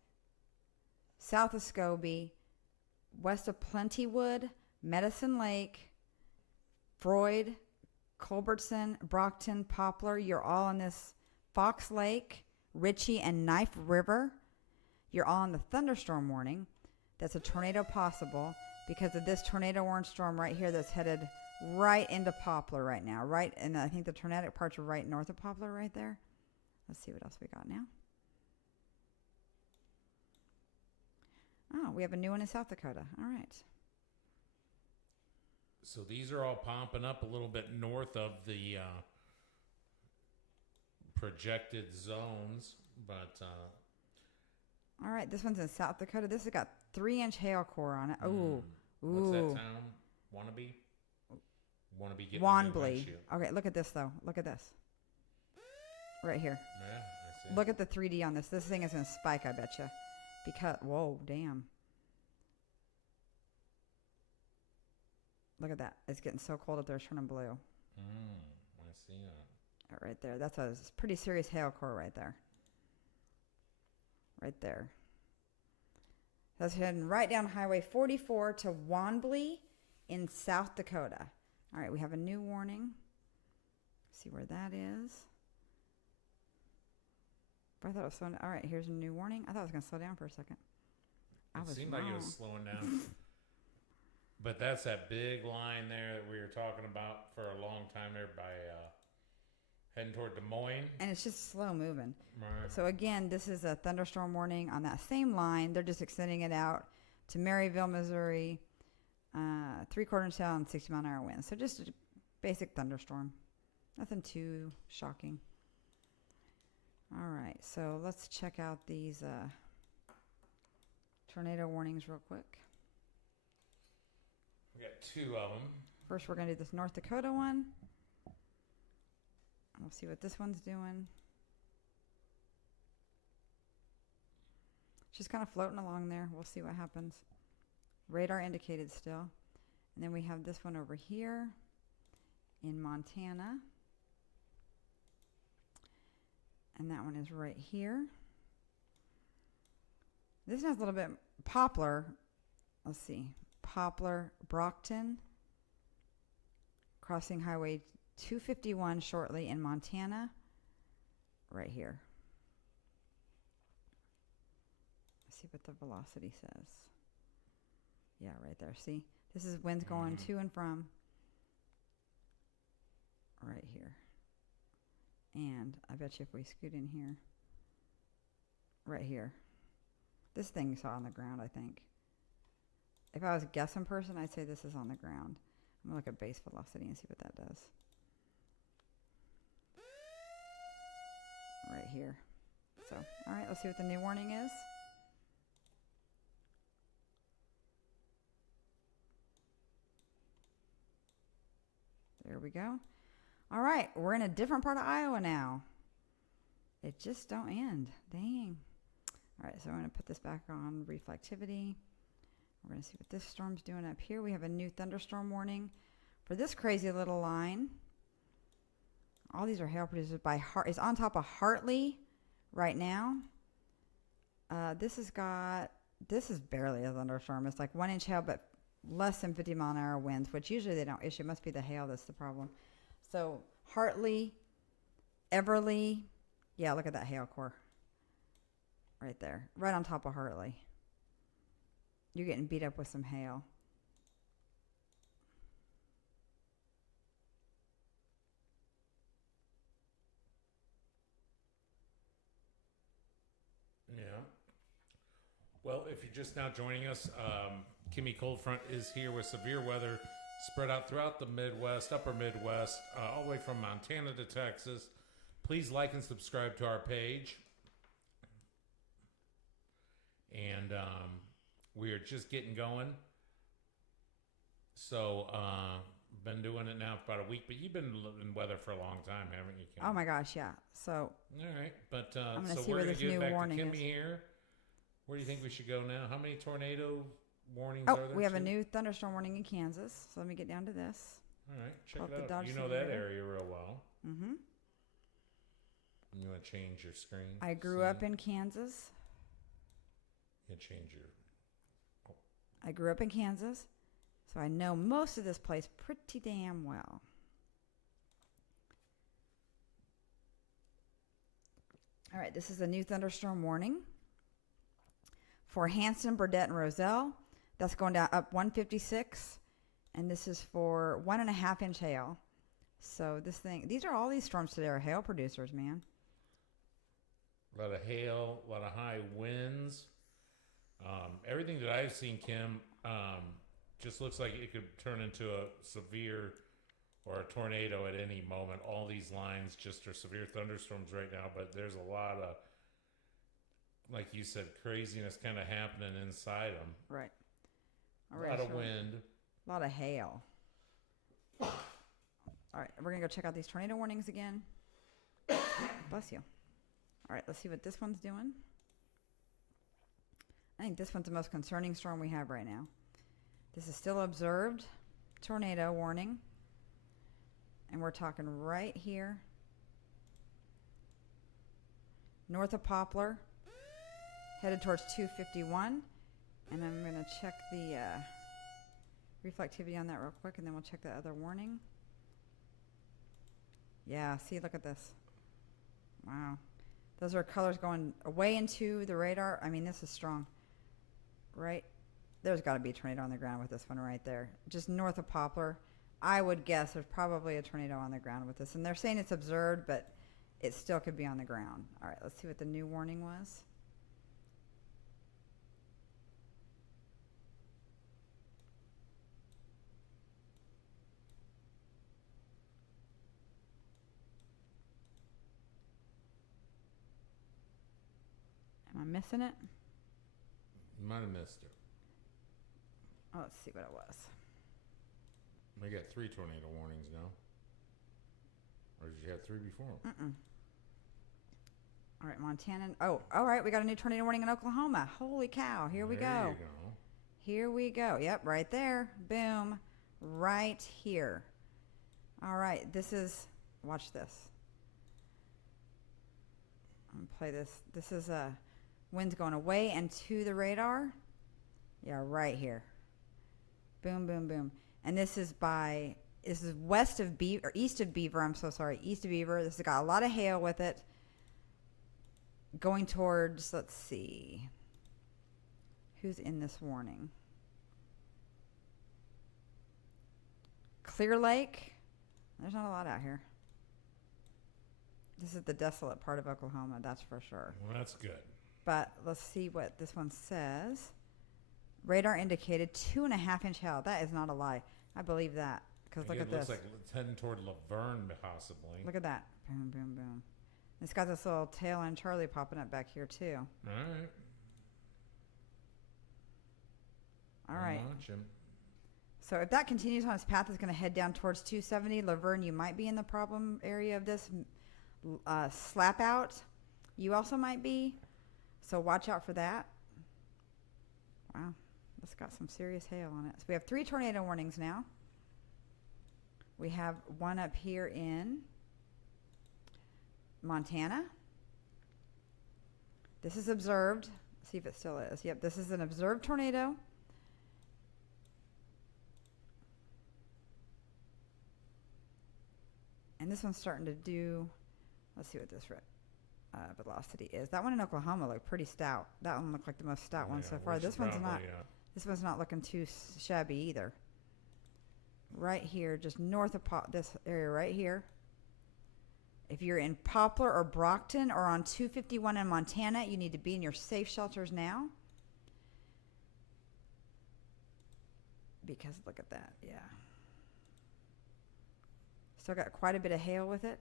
south of Scobie, west of Plentywood, Medicine Lake, Freud, Culbertson, Brockton, Poplar, you're all in this Fox Lake, Ritchie, and Knife River. you're on the thunderstorm warning. That's a tornado possible because of this tornado warning storm right here that's headed right into Poplar right now. Right, and I think the tornadic parts are right north of Poplar right there. Let's see what else we got now. Oh, we have a new one in South Dakota. All right. So these are all popping up a little bit north of the projected zones, but all right, this one's in South Dakota. This has got 3-inch hail core on it. Ooh, what's that ooh. town? Wannabe getting Wanblee. Okay, look at this though. Look at this. Right here. Yeah, I see. Look at the 3D on this. This thing is gonna spike, I betcha. Because whoa, damn. Look at that. It's getting so cold up there, it's turning blue. I see that. Right there. That's a pretty serious hail core right there. Right there. That's heading right down Highway 44 to Wanblee in South Dakota. All right, we have a new warning. See where that is. But I thought it was slowing down. All right, here's a new warning. I thought it was going to slow down for a second. It seemed like it was slowing down. But that's that big line there that we were talking about for a long time there by heading toward Des Moines. And it's just slow moving. Right. So again, this is a thunderstorm warning on that same line. They're just extending it out to Maryville, Missouri, 3/4 inch hail and 60-mile-an-hour winds. So just a basic thunderstorm. Nothing too shocking. All right, so let's check out these tornado warnings real quick. We got 2 of them. First, we're going to do this North Dakota one. We'll see what this one's doing. Just kind of floating along there. We'll see what happens. Radar indicated still. And then we have this one over here in Montana. And that one is right here. This has a little bit Poplar. Let's see. Poplar, Brockton. Crossing Highway 251 shortly in Montana. Right here. Let's see what the velocity says. Yeah, right there. See? This is winds going to and from. Right here. And I bet you if we scoot in here. Right here. This thing's on the ground, I think. If I was a guessing person, I'd say this is on the ground. I'm going to look at base velocity and see what that does. Right here. So, all right, let's see what the new warning is. There we go. All right, we're in a different part of Iowa now. It just don't end. Dang. All right, so I'm going to put this back on reflectivity. We're going to see what this storm's doing up here. We have a new thunderstorm warning for this crazy little line. All these are hail producers by Hart. It's on top of Hartley right now. This is barely a thunderstorm. It's like 1-inch hail, but less than 50-mile-an-hour winds, which usually they don't issue. It must be the hail that's the problem. So Hartley, Everly, yeah, look at that hail core right there, right on top of Hartley. You're getting beat up with some hail. Yeah. Well, if you're just now joining us, Kimmy Coldfront is here with severe weather spread out throughout the Midwest, upper Midwest, all the way from Montana to Texas. Please like and subscribe to our page. And we are just getting going. So, been doing it now for about a week, but you've been in weather for a long time, haven't you, Kimmy? Oh my gosh, yeah. So, all right, but I'm gonna so see we're where going this to get new back warning to Kimmy is. here. Where do you think we should go now? How many tornado warnings oh, are there? we have a Kim? new thunderstorm warning in Kansas. So let me get down to this. All right, check Pull up it the out. Dodge You know that simulator. area real well. Mm-hmm. You want to change your screen? I grew up in Kansas. You change your. I grew up in Kansas, so I know most of this place pretty damn well. All right, this is a new thunderstorm warning. For Hanson, Burdette, and Roselle, that's going down up 156. And this is for 1.5-inch hail. So these are all these storms today are hail producers, man. A lot of hail, a lot of high winds. Everything that I've seen, Kim, just looks like it could turn into a severe or a tornado at any moment. All these lines just are severe thunderstorms right now, but there's a lot of, like you said, craziness kind of happening inside them. Right. A lot of wind. A lot of hail. All right, we're going to go check out these tornado warnings again. Bless you. All right, let's see what this one's doing. I think this one's the most concerning storm we have right now. This is still observed tornado warning. And we're talking right here. North of Poplar. Headed towards 251. And I'm going to check the reflectivity on that real quick, and then we'll check the other warning. Yeah, see, look at this. Wow. Those are colors going way into the radar. I mean, this is strong. Right? There's got to be a tornado on the ground with this one right there. Just north of Poplar. I would guess there's probably a tornado on the ground with this. And they're saying it's observed, but it still could be on the ground. All right, let's see what the new warning was. Am I missing it? You might have missed it. Oh, let's see what it was. We got 3 tornado warnings now. Or did you have 3 before? All right, Montana. Oh, all right. We got a new tornado warning in Oklahoma. Holy cow. Here we go. There you go. Here we go. Yep, right there. Boom. Right here. All right. This is, watch this. I'm going to play this. This is winds going away and to the radar. Yeah, right here. Boom, boom, boom. And this is west of Beaver, or east of Beaver. I'm so sorry. East of Beaver. This has got a lot of hail with it. Going towards, let's see. Who's in this warning? Clear Lake. There's not a lot out here. This is the desolate part of Oklahoma, that's for sure. Well, that's good. But let's see what this one says. Radar indicated 2.5-inch hail. That is not a lie. I believe that. Because look at this. It looks like it's heading toward Laverne, possibly. Look at that. Boom, boom, boom. It's got this little tail end Charlie popping up back here, too. All right. Watch him. So if that continues on its path, it's going to head down towards 270. Laverne, you might be in the problem area of this. Slap out, you also might be. So watch out for that. Wow. It's got some serious hail on it. So we have 3 tornado warnings now. We have one up here in Montana. This is observed. See if it still is. Yep, this is an observed tornado. And this one's starting to do, let's see what this velocity is. That one in Oklahoma looked pretty stout. That one looked like the most stout one so far. This one's not. This one's not looking too shabby either. Right here, just north of this area right here. If you're in Poplar or Brockton or on 251 in Montana, you need to be in your safe shelters now. Because look at that, yeah. Still got quite a bit of hail with it.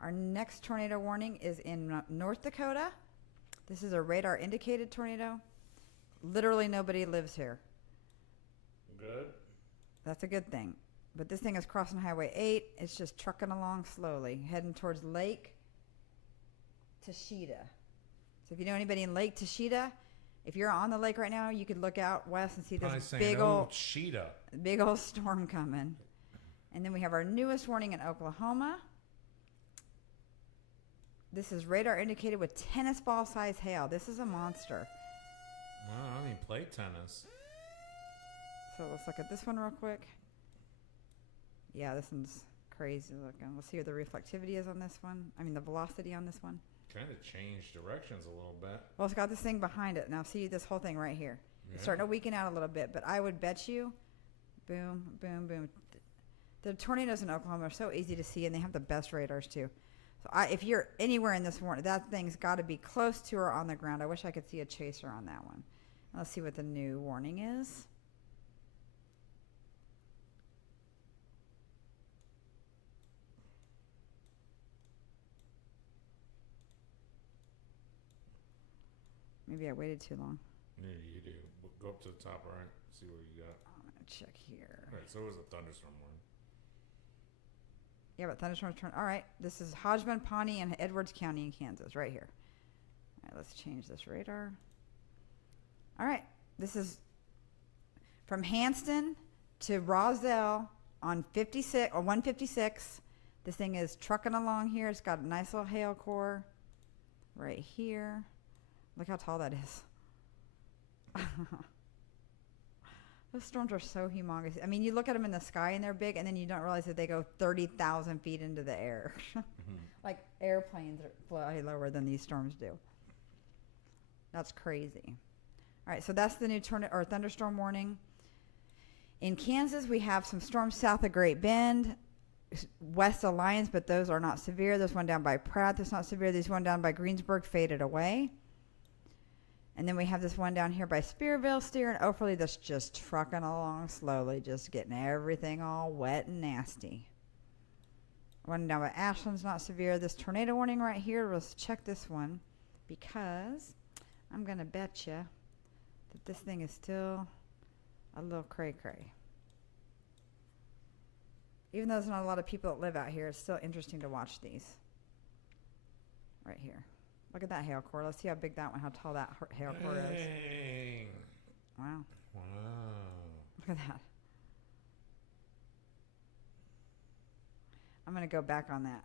Our next tornado warning is in North Dakota. This is a radar indicated tornado. Literally nobody lives here. Good. That's a good thing. But this thing is crossing Highway 8. It's just trucking along slowly, heading towards Lake Tashita. So if you know anybody in Lake Tashita, if you're on the lake right now, you could look out west and see this big old storm coming. And then we have our newest warning in Oklahoma. This is radar indicated with tennis ball size hail. This is a monster. Wow, I mean, play tennis. So let's look at this one real quick. Yeah, this one's crazy looking. Let's see what the reflectivity is on this one. I mean, the velocity on this one. kind of changed directions a little bit. Well, it's got this thing behind it. Now, see this whole thing right here. Yeah. It's starting to weaken out a little bit, but I would bet you, boom, boom, boom. The tornadoes in Oklahoma are so easy to see, and they have the best radars, too. So if you're anywhere in this warning, that thing's got to be close to or on the ground. I wish I could see a chaser on that one. Let's see what the new warning is. Maybe I waited too long. Yeah, you do. Go up to the top right. See what you got. I'm going to check here. All right, so it was a thunderstorm warning. Yeah, but thunderstorms turn. All right, this is Hodgman, Pawnee, and Edwards County in Kansas, right here. All right, let's change this radar. All right, this is from Hanston to Roselle on 56 or 156. This thing is trucking along here. It's got a nice little hail core right here. Look how tall that is. Those storms are so humongous. I mean, you look at them in the sky and they're big, and then you don't realize that they go 30,000 feet into the air. Like airplanes fly lower than these storms do. That's crazy. All right, so that's the new thunderstorm warning. In Kansas, we have some storms south of Great Bend, west of Lyons, but those are not severe. There's one down by Pratt that's not severe. There's one down by Greensburg faded away. And then we have this one down here by Spearville, Steer, and Oferley that's just trucking along slowly, just getting everything all wet and nasty. One down by Ashland's not severe. This tornado warning right here, let's check this one because I'm going to bet you that this thing is still a little cray-cray. Even though there's not a lot of people that live out here, it's still interesting to watch these. Right here. Look at that hail core. Let's see how big that one, how tall that hail core is. Wow. Wow. Look at that. I'm going to go back on that.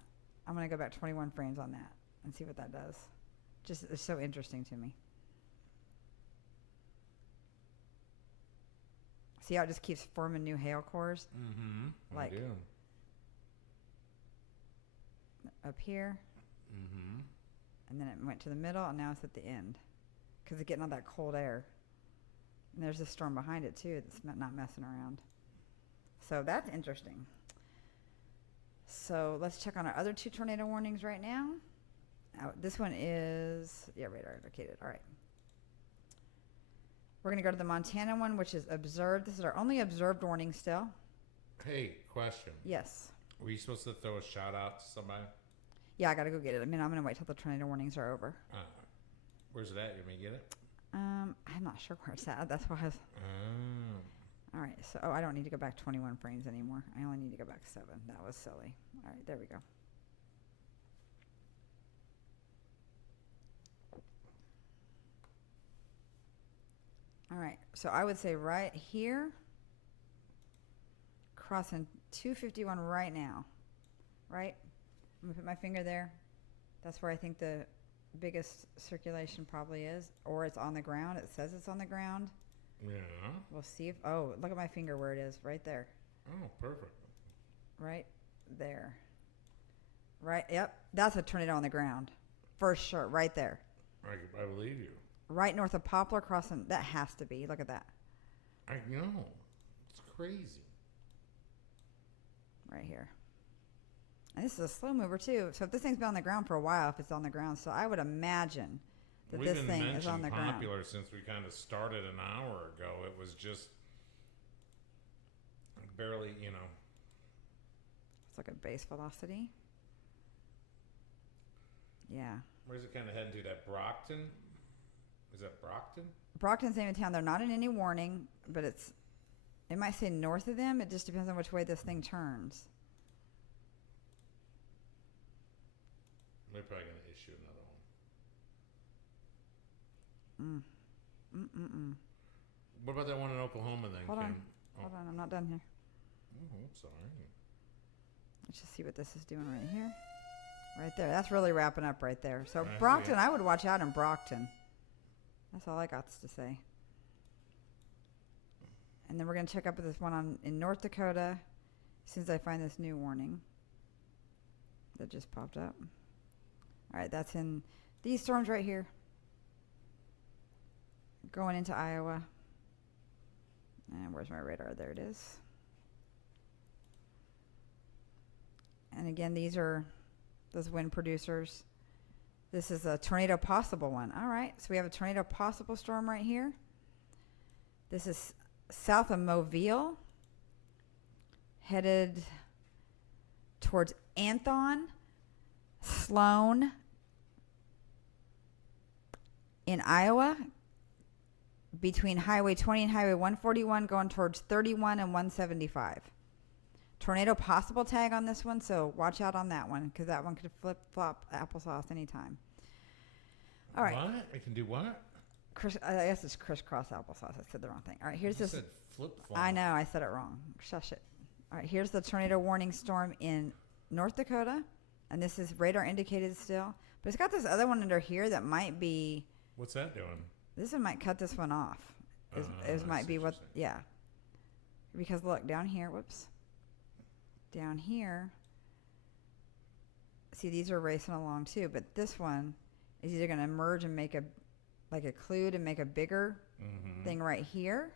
I'm going to go back 21 frames on that and see what that does. Just, it's so interesting to me. See how it just keeps forming new hail cores? Mm-hmm. Like I do. Up here. Mm-hmm. And then it went to the middle, and now it's at the end because it's getting all that cold air. And there's a storm behind it, too, that's not messing around. So that's interesting. So let's check on our other two tornado warnings right now. This one is, radar indicated. All right. We're going to go to the Montana one, which is observed. This is our only observed warning still. Hey, question. Yes. Were you supposed to throw a shout out to somebody? Yeah, I got to go get it. I mean, I'm going to wait till the tornado warnings are over. Where's it at? You may get it? I'm not sure where it's at. That's why I was... All right. So, I don't need to go back 21 frames anymore. I only need to go back 7. That was silly. All right. There we go. All right. So, I would say right here, crossing 251 right now. Right? I'm going to put my finger there. That's where I think the biggest circulation probably is. Or it's on the ground. It says it's on the ground. Yeah. We'll see if... Oh, look at my finger where it is. Right there. Oh, perfect. Right there. Right, yep. That's a tornado on the ground. For sure. Right there. I believe you. Right north of Poplar crossing. That has to be. Look at that. I know. It's crazy. Right here. And this is a slow mover, too. So if this thing's been on the ground for a while, if it's on the ground, so I would imagine that this thing is on the ground. We've been popular since we kind of started an hour ago. It was just barely, It's like a base velocity. Yeah. Where's it kind of heading to? That Brockton? Is that Brockton? Brockton's the name of town. They're not in any warning, but it might say north of them. It just depends on which way this thing turns. They're probably going to issue another one. What about that one in Oklahoma then, Hold Kim? on. Hold on. I'm not done here. Oh, I'm sorry. Let's just see what this is doing right here. Right there. That's really wrapping up right there. So I Brockton, see. I would watch out in Brockton. That's all I got to say. And then we're going to check up with this one in North Dakota as soon as I find this new warning that just popped up. All right, that's in these storms right here. Going into Iowa. And where's my radar? There it is. And again, these are those wind producers. This is a tornado possible one. All right, so we have a tornado possible storm right here. This is south of Mobile, headed towards Anthon, Sloan, in Iowa, between Highway 20 and Highway 141, going towards 31 and 175. Tornado possible tag on this one, so watch out on that one, because that one could flip-flop applesauce anytime. All right. What? It can do what? I guess it's crisscross applesauce. I said the wrong thing. All right, here's You this. said flip-flop. I know, I said it wrong. Shush it. All right, here's the tornado warning storm in North Dakota, and this is radar indicated still. But it's got this other one under here that might be. What's that doing? This one might cut this one off. Is might be what. Yeah. Because look down here. Whoops. Down here. See, these are racing along too, but this one is either going to merge and make a clue to make a bigger thing right here,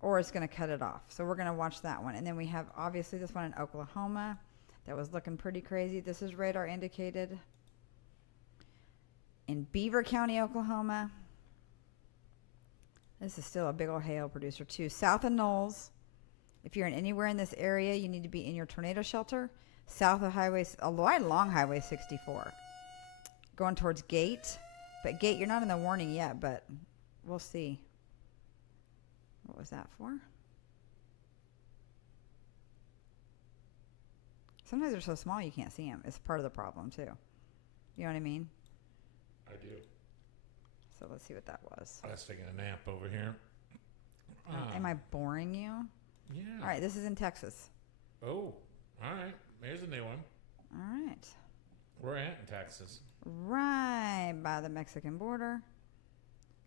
or it's going to cut it off. So we're going to watch that one. And then we have obviously this one in Oklahoma that was looking pretty crazy. This is radar indicated. In Beaver County, Oklahoma. This is still a big old hail producer too. South of Knowles. If you're anywhere in this area, you need to be in your tornado shelter. South of along Highway 64. Going towards Gate. But Gate, you're not in the warning yet, but we'll see. What was that for? Sometimes they're so small you can't see them. It's part of the problem, too. You know what I mean? I do. So let's see what that was. I was taking a nap over here. Am I boring you? Yeah. All right, this is in Texas. Oh, all right. There's a new one. All right. Where at in Texas? Right by the Mexican border.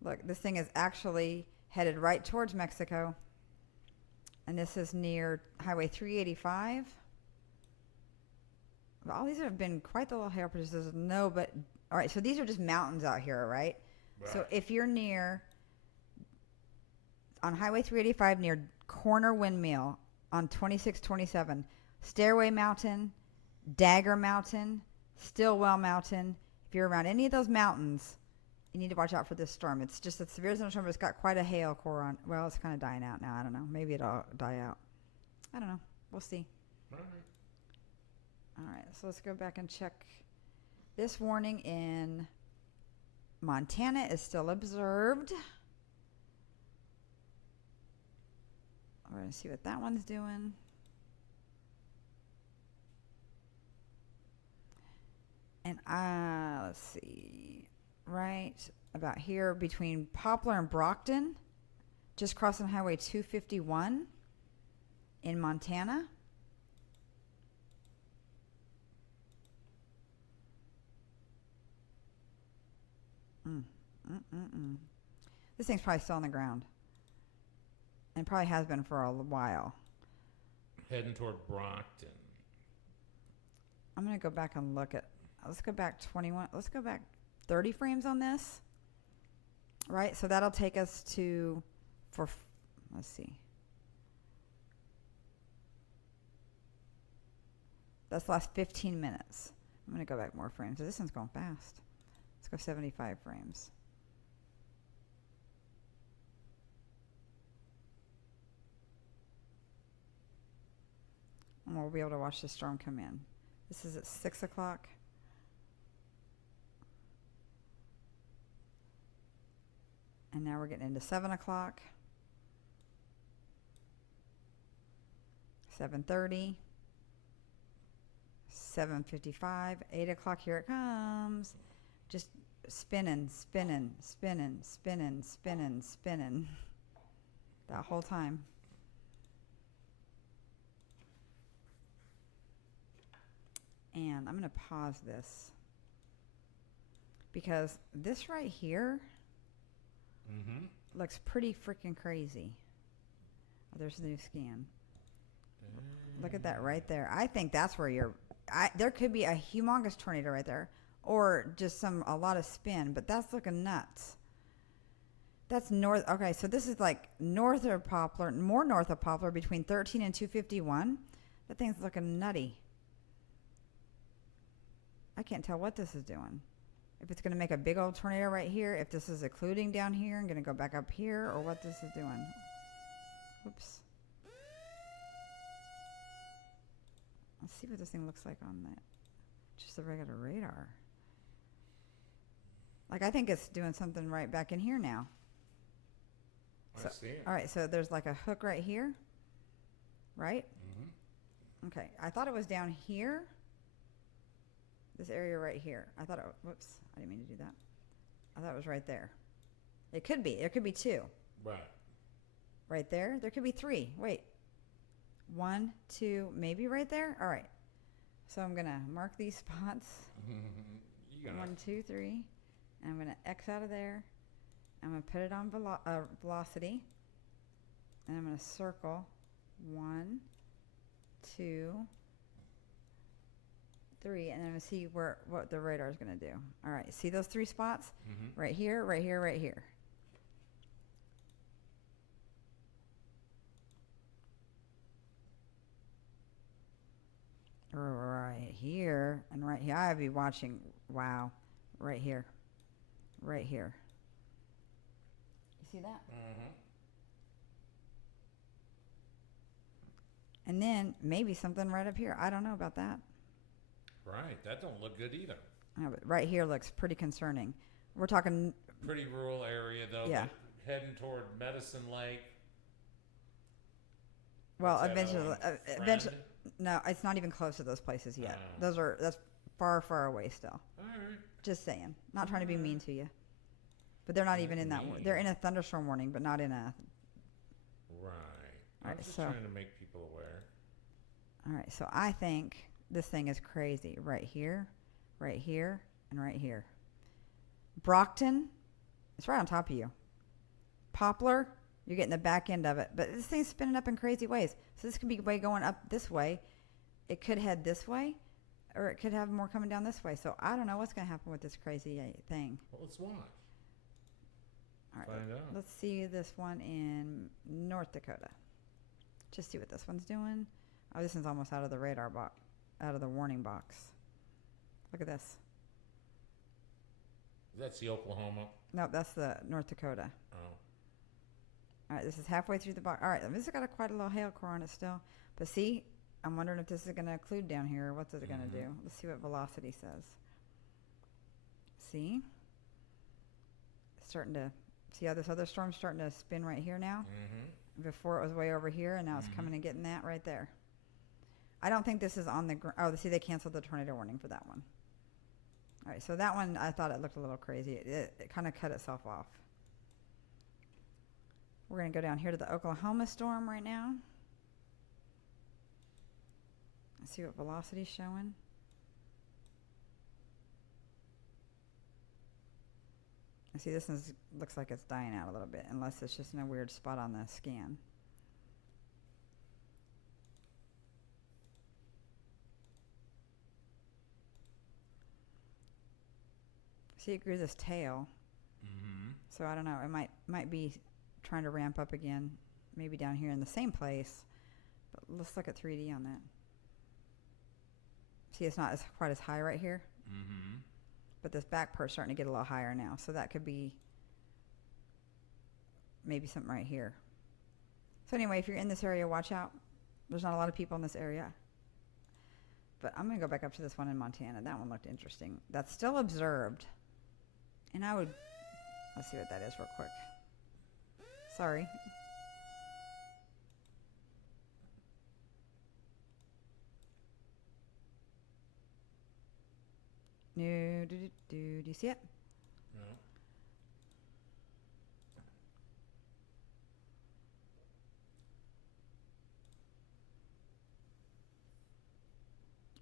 Look, this thing is actually headed right towards Mexico. And this is near Highway 385. All these have been quite the little hail producers. No, but all right, so these are just mountains out here, right? So if you're near on Highway 385 near Corner Windmill on 2627, Stairway Mountain, Dagger Mountain, Stillwell Mountain. If you're around any of those mountains, you need to watch out for this storm. It's just a severe zone storm, but it's got quite a hail core on. Well, it's kind of dying out now. I don't know. Maybe it'll die out. I don't know. We'll see. All right. All right, so let's go back and check. This warning in Montana is still observed. We're going to see what that one's doing. And let's see, right about here between Poplar and Brockton, just crossing Highway 251 in Montana. This thing's probably still on the ground. And probably has been for a while. Heading toward Brockton. I'm going to go back and look at, let's go back 21, let's go back 30 frames on this. Right? So that'll take us to, let's see. That's the last 15 minutes. I'm going to go back more frames. This one's going fast. Let's go 75 frames. And we'll be able to watch the storm come in. This is at 6 o'clock. And now we're getting into 7 o'clock. 7:30. 7:55. 8 o'clock, here it comes. Just spinning, spinning, spinning, spinning, spinning, spinning. That whole time. And I'm going to pause this. Because this right here looks pretty freaking crazy. Oh, there's the new scan. Look at that right there. I think that's where your there could be a humongous tornado right there, or just a lot of spin. But that's looking nuts. That's north. Okay, so this is like north of Poplar, more north of Poplar, between 13 and 251. That thing's looking nutty. I can't tell what this is doing. If it's going to make a big old tornado right here, if this is occluding down here and going to go back up here, or what this is doing. Whoops. Let's see what this thing looks like on that. Just a regular radar. Like, I think it's doing something right back in here now. I see it. All right, so there's like a hook right here, right? Mm-hmm. Okay, I thought it was down here. This area right here. I thought it, whoops, I didn't mean to do that. I thought it was right there. It could be. There could be two. Right. Right there. There could be three. Wait. 1, 2, maybe right there? All right. So I'm going to mark these spots. 1, 2, 3. And I'm going to X out of there. I'm going to put it on velocity. And I'm going to circle 1, 2, 3, and then we'll see what the radar is going to do. All right, see those 3 spots? Mm-hmm. Right here, right here, right here. Right here, and right here. I'd be watching, wow, right here. Right here. You see that? Mm-hmm. And then maybe something right up here. I don't know about that. Right, that don't look good either. But right here looks pretty concerning. We're talking pretty rural area though. Yeah. Heading toward Medicine Lake. Well, What's that eventually, no, it's not even close to those places yet. That's far, far away still. All right. Just saying. Not trying to be mean to you. But they're not even in that. They're in a thunderstorm warning, but not in a. Right. All right, I'm just so trying to make people aware. All right, so I think this thing is crazy. Right here, and right here. Brockton, it's right on top of you. Poplar, you're getting the back end of it. But this thing's spinning up in crazy ways. So this could be going up this way. It could head this way, or it could have more coming down this way. So I don't know what's going to happen with this crazy thing. Well, let's watch. All right, Find out. let's see this one in North Dakota. Just see what this one's doing. Oh, this one's almost out of the radar box, out of the warning box. Look at this. That's the Oklahoma. No, that's the North Dakota. Oh. All right, this is halfway through the box. All right, this has got quite a little hail core on it still. But see, I'm wondering if this is going to occlude down here. What's it going to do? Let's see what velocity says. See? It's starting to, see how this other storm's starting to spin right here now? Mm-hmm. Before it was way over here, and now it's coming and getting that right there. I don't think this is on the ground. Oh, see, they canceled the tornado warning for that one. All right, so that one, I thought it looked a little crazy. It kind of cut itself off. We're going to go down here to the Oklahoma storm right now. Let's see what velocity's showing. See, this looks like it's dying out a little bit, unless it's just in a weird spot on the scan. See, it grew this tail. Mm-hmm. So I don't know. It might be trying to ramp up again, maybe down here in the same place. But let's look at 3D on that. See, it's not quite as high right here. Mm-hmm. But this back part's starting to get a little higher now. So that could be maybe something right here. So anyway, if you're in this area, watch out. There's not a lot of people in this area. But I'm going to go back up to this one in Montana. That one looked interesting. That's still observed. And let's see what that is real quick. Sorry. No, do you see it? No.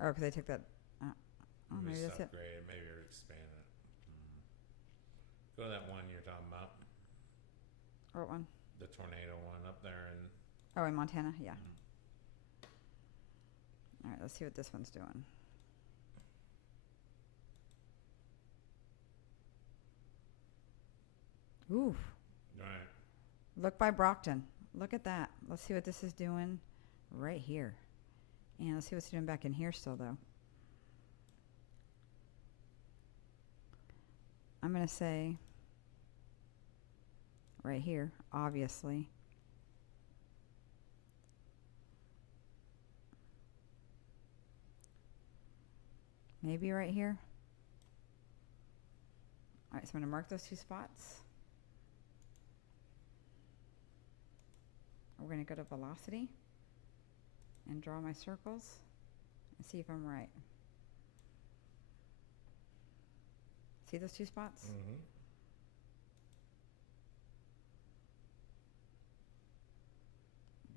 Oh, because I took that. Oh, maybe that's it. Upgrade it, maybe or expand it. Go to that one you're talking about. What one? The tornado one up there in. Oh, in Montana? Yeah. All right, let's see what this one's doing. Ooh. Right. Look by Brockton. Look at that. Let's see what this is doing right here. And let's see what's doing back in here still, though. I'm going to say right here, obviously. Maybe right here. All right, so I'm going to mark those 2 spots. We're going to go to velocity and draw my circles and see if I'm right. See those 2 spots?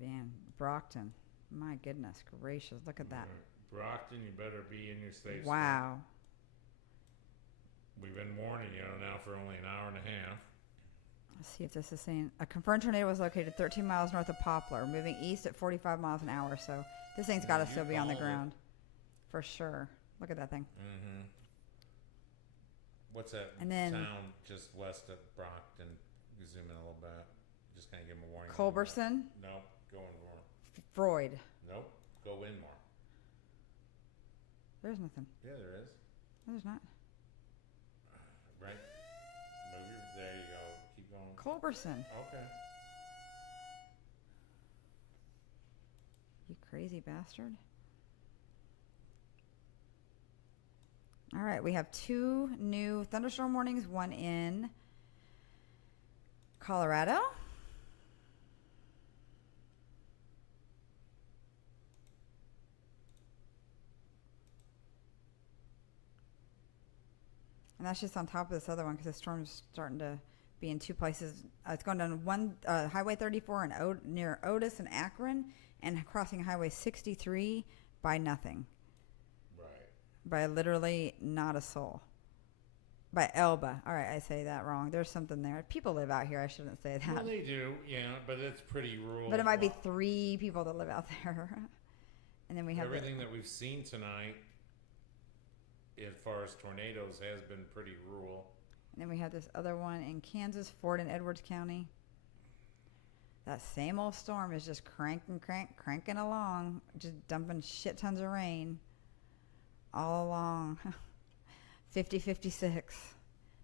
Mm-hmm. Man, Brockton. My goodness gracious, look at that. Brockton, you better be in your safe Wow. spot. We've been warning you now for only an hour and a half. Let's see if this is saying a confirmed tornado was located 13 miles north of Poplar, moving east at 45 miles an hour. So this thing's got to still be on the ground. For sure. Look at that thing. Mm-hmm. What's that And then town just west of Brockton? You zoom in a little bit. Just kind of give them a warning. Culberson? Nope. Go in more. Freud. Nope. Go in more. There's nothing. Yeah, there is. No, there's not. Right. There you go. Keep going. Culberson. Okay. You crazy bastard. All right, we have 2 new thunderstorm warnings, one in Colorado. And that's just on top of this other one because the storm's starting to be in 2 places. It's going down Highway 34 and near Otis and Akron, and crossing Highway 63 by nothing. Right. By literally not a soul. By Elba. All right, I say that wrong. There's something there. People live out here. I shouldn't say that. Well, they do, yeah, but it's pretty rural. But it might be 3 people that live out there. And then we have everything that we've seen tonight, as far as tornadoes, has been pretty rural. And then we have this other one in Kansas, Ford and Edwards County. That same old storm is just cranking along, just dumping shit tons of rain all along. 50-56.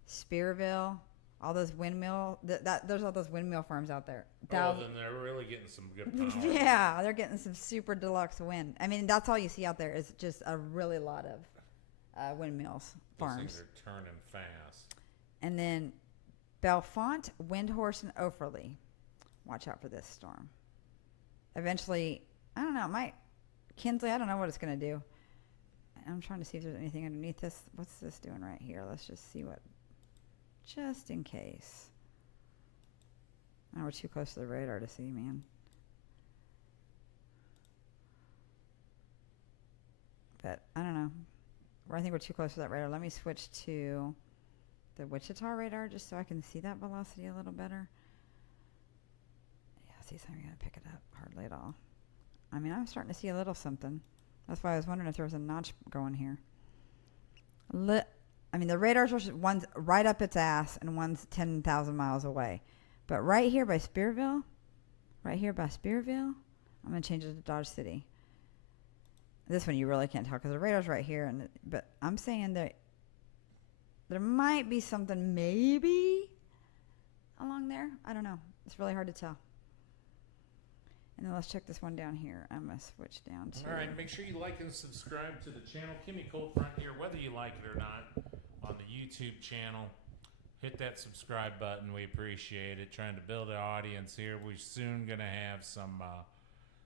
Spearville, all those windmill, there's all those windmill farms out there. Oh, then they're really getting some good power. Yeah, they're getting some super deluxe wind. I mean, that's all you see out there is just a really lot of windmills, farms. Those things are turning fast. And then Bellefonte, Windhorse, and Offerly. Watch out for this storm. Eventually, I don't know, Kinsley, I don't know what it's going to do. I'm trying to see if there's anything underneath this. What's this doing right here? Let's just see just in case. Oh, we're too close to the radar to see, man. But I don't know. I think we're too close to that radar. Let me switch to the Wichita radar just so I can see that velocity a little better. Yeah, see, so I'm going to pick it up hardly at all. I mean, I'm starting to see a little something. That's why I was wondering if there was a notch going here. I mean, the radars are one's right up its ass and one's 10,000 miles away. But right here by Spearville, I'm going to change it to Dodge City. This one you really can't tell because the radar's right here. But I'm saying that there might be something maybe along there. I don't know. It's really hard to tell. And then let's check this one down here. I'm going to switch down to... All right, make sure you like and subscribe to the channel. Kimmy Coldfront here, whether you like it or not, on the YouTube channel. Hit that subscribe button. We appreciate it. Trying to build an audience here. We're soon going to have some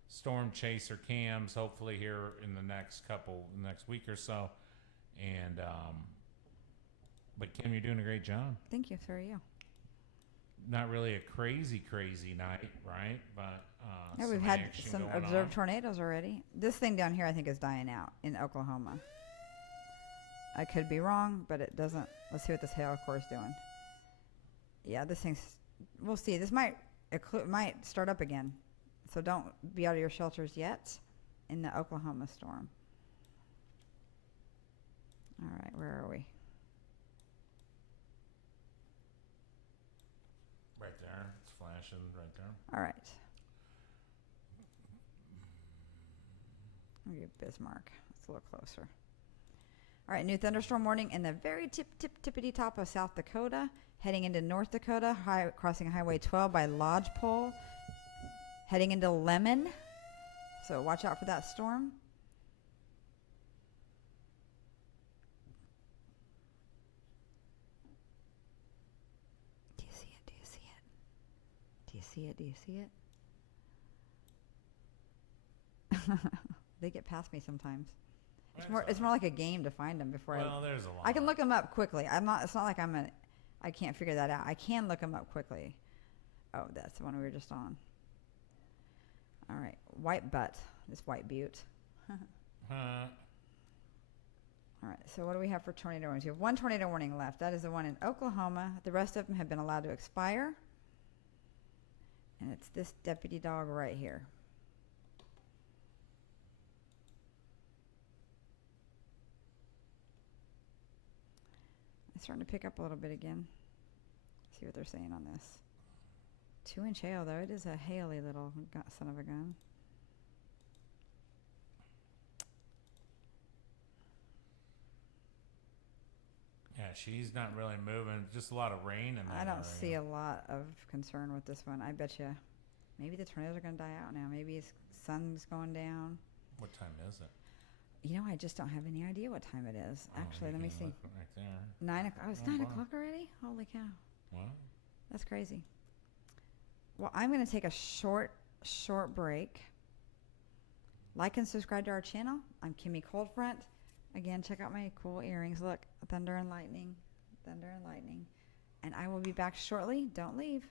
storm chaser cams, hopefully here in the next week or so. And but Kim, you're doing a great job. Thank you. So are you. Not really a crazy night, right? But yeah, we've had some observed tornadoes already. This thing down here, I think, is dying out in Oklahoma. I could be wrong, but it doesn't. Let's see what this hail core is doing. Yeah, this thing's. We'll see. This might start up again, so don't be out of your shelters yet in the Oklahoma storm. All right, where are we? flashing right there. All right. I'll give Bismarck. It's a little closer. All right, new thunderstorm warning in the very tippity top of South Dakota, heading into North Dakota, crossing Highway 12 by Lodgepole, heading into Lemon. So watch out for that storm. Do you see it? Do you see it? Do you see it? Do you see it? They get past me sometimes. It's more like a game to find them before there's a lot. I can look them up quickly. It's not like I can't figure that out. I can look them up quickly. Oh, that's the one we were just on. All right, White Butte. This White Butte. All right, so what do we have for tornado warnings? We have one tornado warning left. That is the one in Oklahoma. The rest of them have been allowed to expire. And it's this deputy dog right here. It's starting to pick up a little bit again. See what they're saying on this. 2-inch hail, though. It is a haily little son of a gun. Yeah, she's not really moving. Just a lot of rain in that I don't area. see a lot of concern with this one. I bet you maybe the tornadoes are going to die out now. Maybe his sun's going down. What time is it? You know, I just don't have any idea what time it is. Actually, let me see. Right there. 9 o'clock. Oh, it's 9 o'clock already? Holy cow. What? That's crazy. Well, I'm going to take a short break. Like and subscribe to our channel. I'm Kimmy Coldfront. Again, check out my cool earrings. Look, thunder and lightning. Thunder and lightning. And I will be back shortly. Don't leave.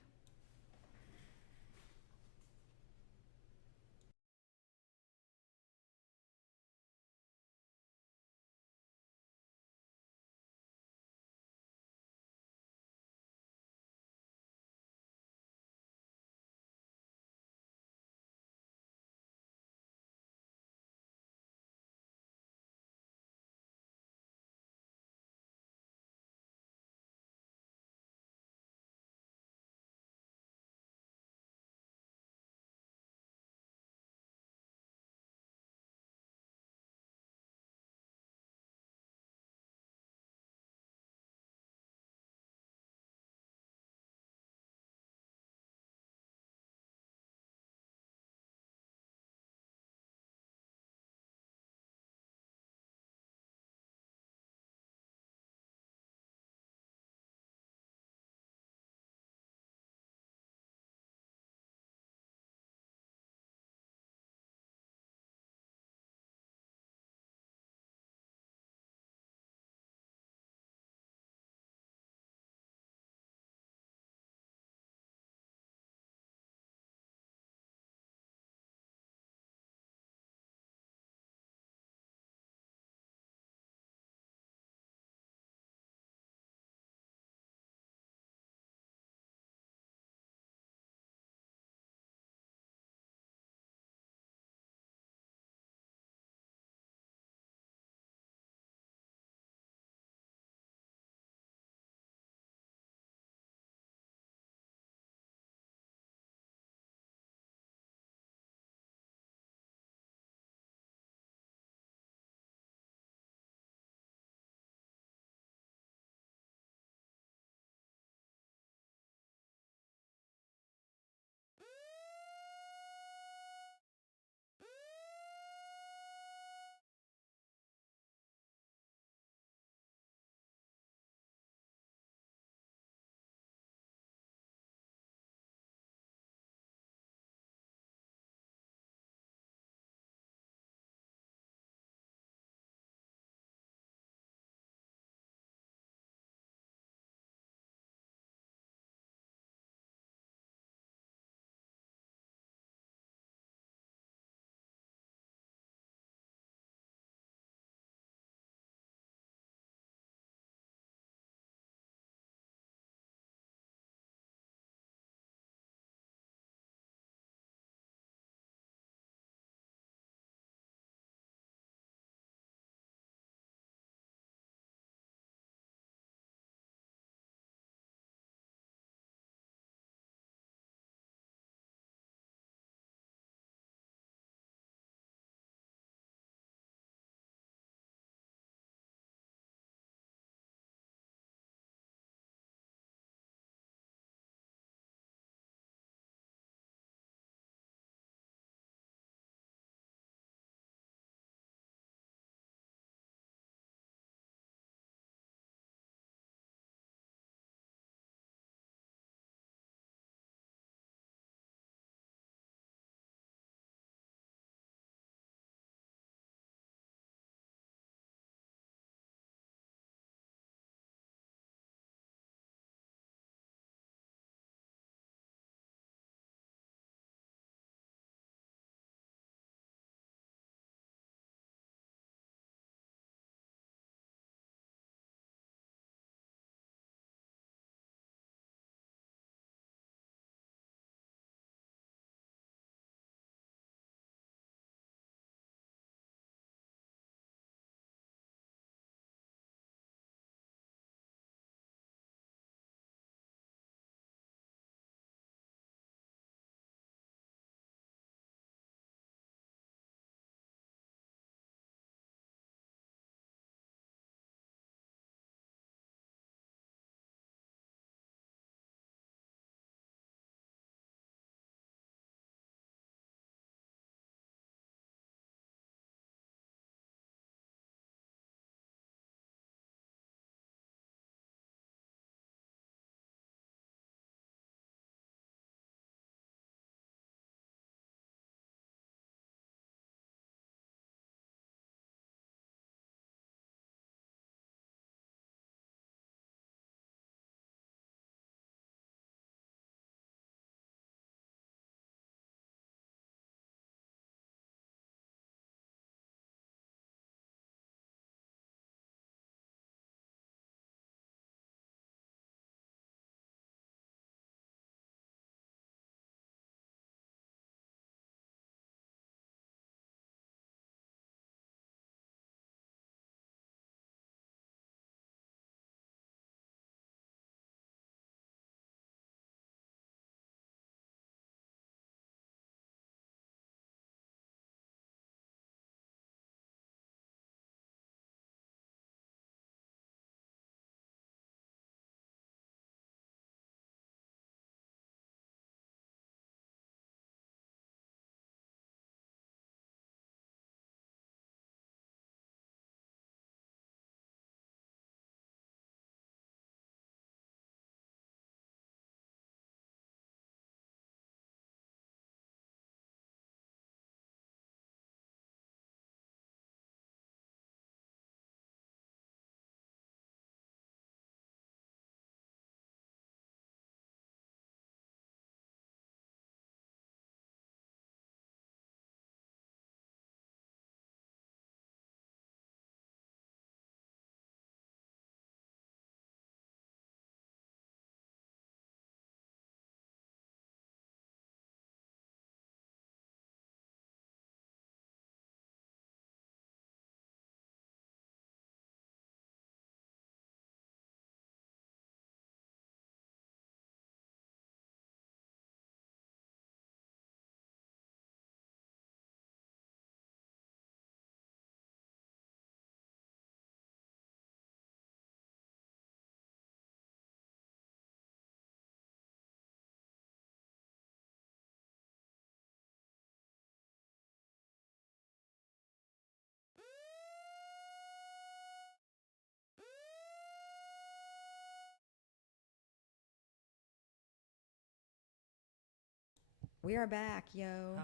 We are back, yo. Hi.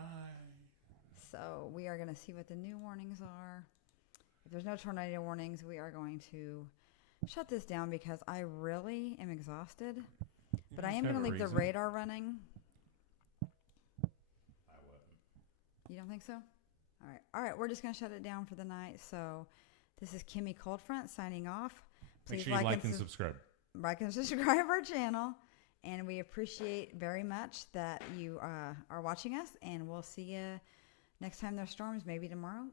So we are going to see what the new warnings are. If there's no tornado warnings, we are going to shut this down because I really am exhausted. But I am going to leave the radar running. I wouldn't. You don't think so? All right. All right. We're just going to shut it down for the night. So this is Kimmy Coldfront signing off. Make sure you like and subscribe. Like and subscribe our channel. And we appreciate very much that you are watching us. And we'll see you next time there's storms, maybe tomorrow.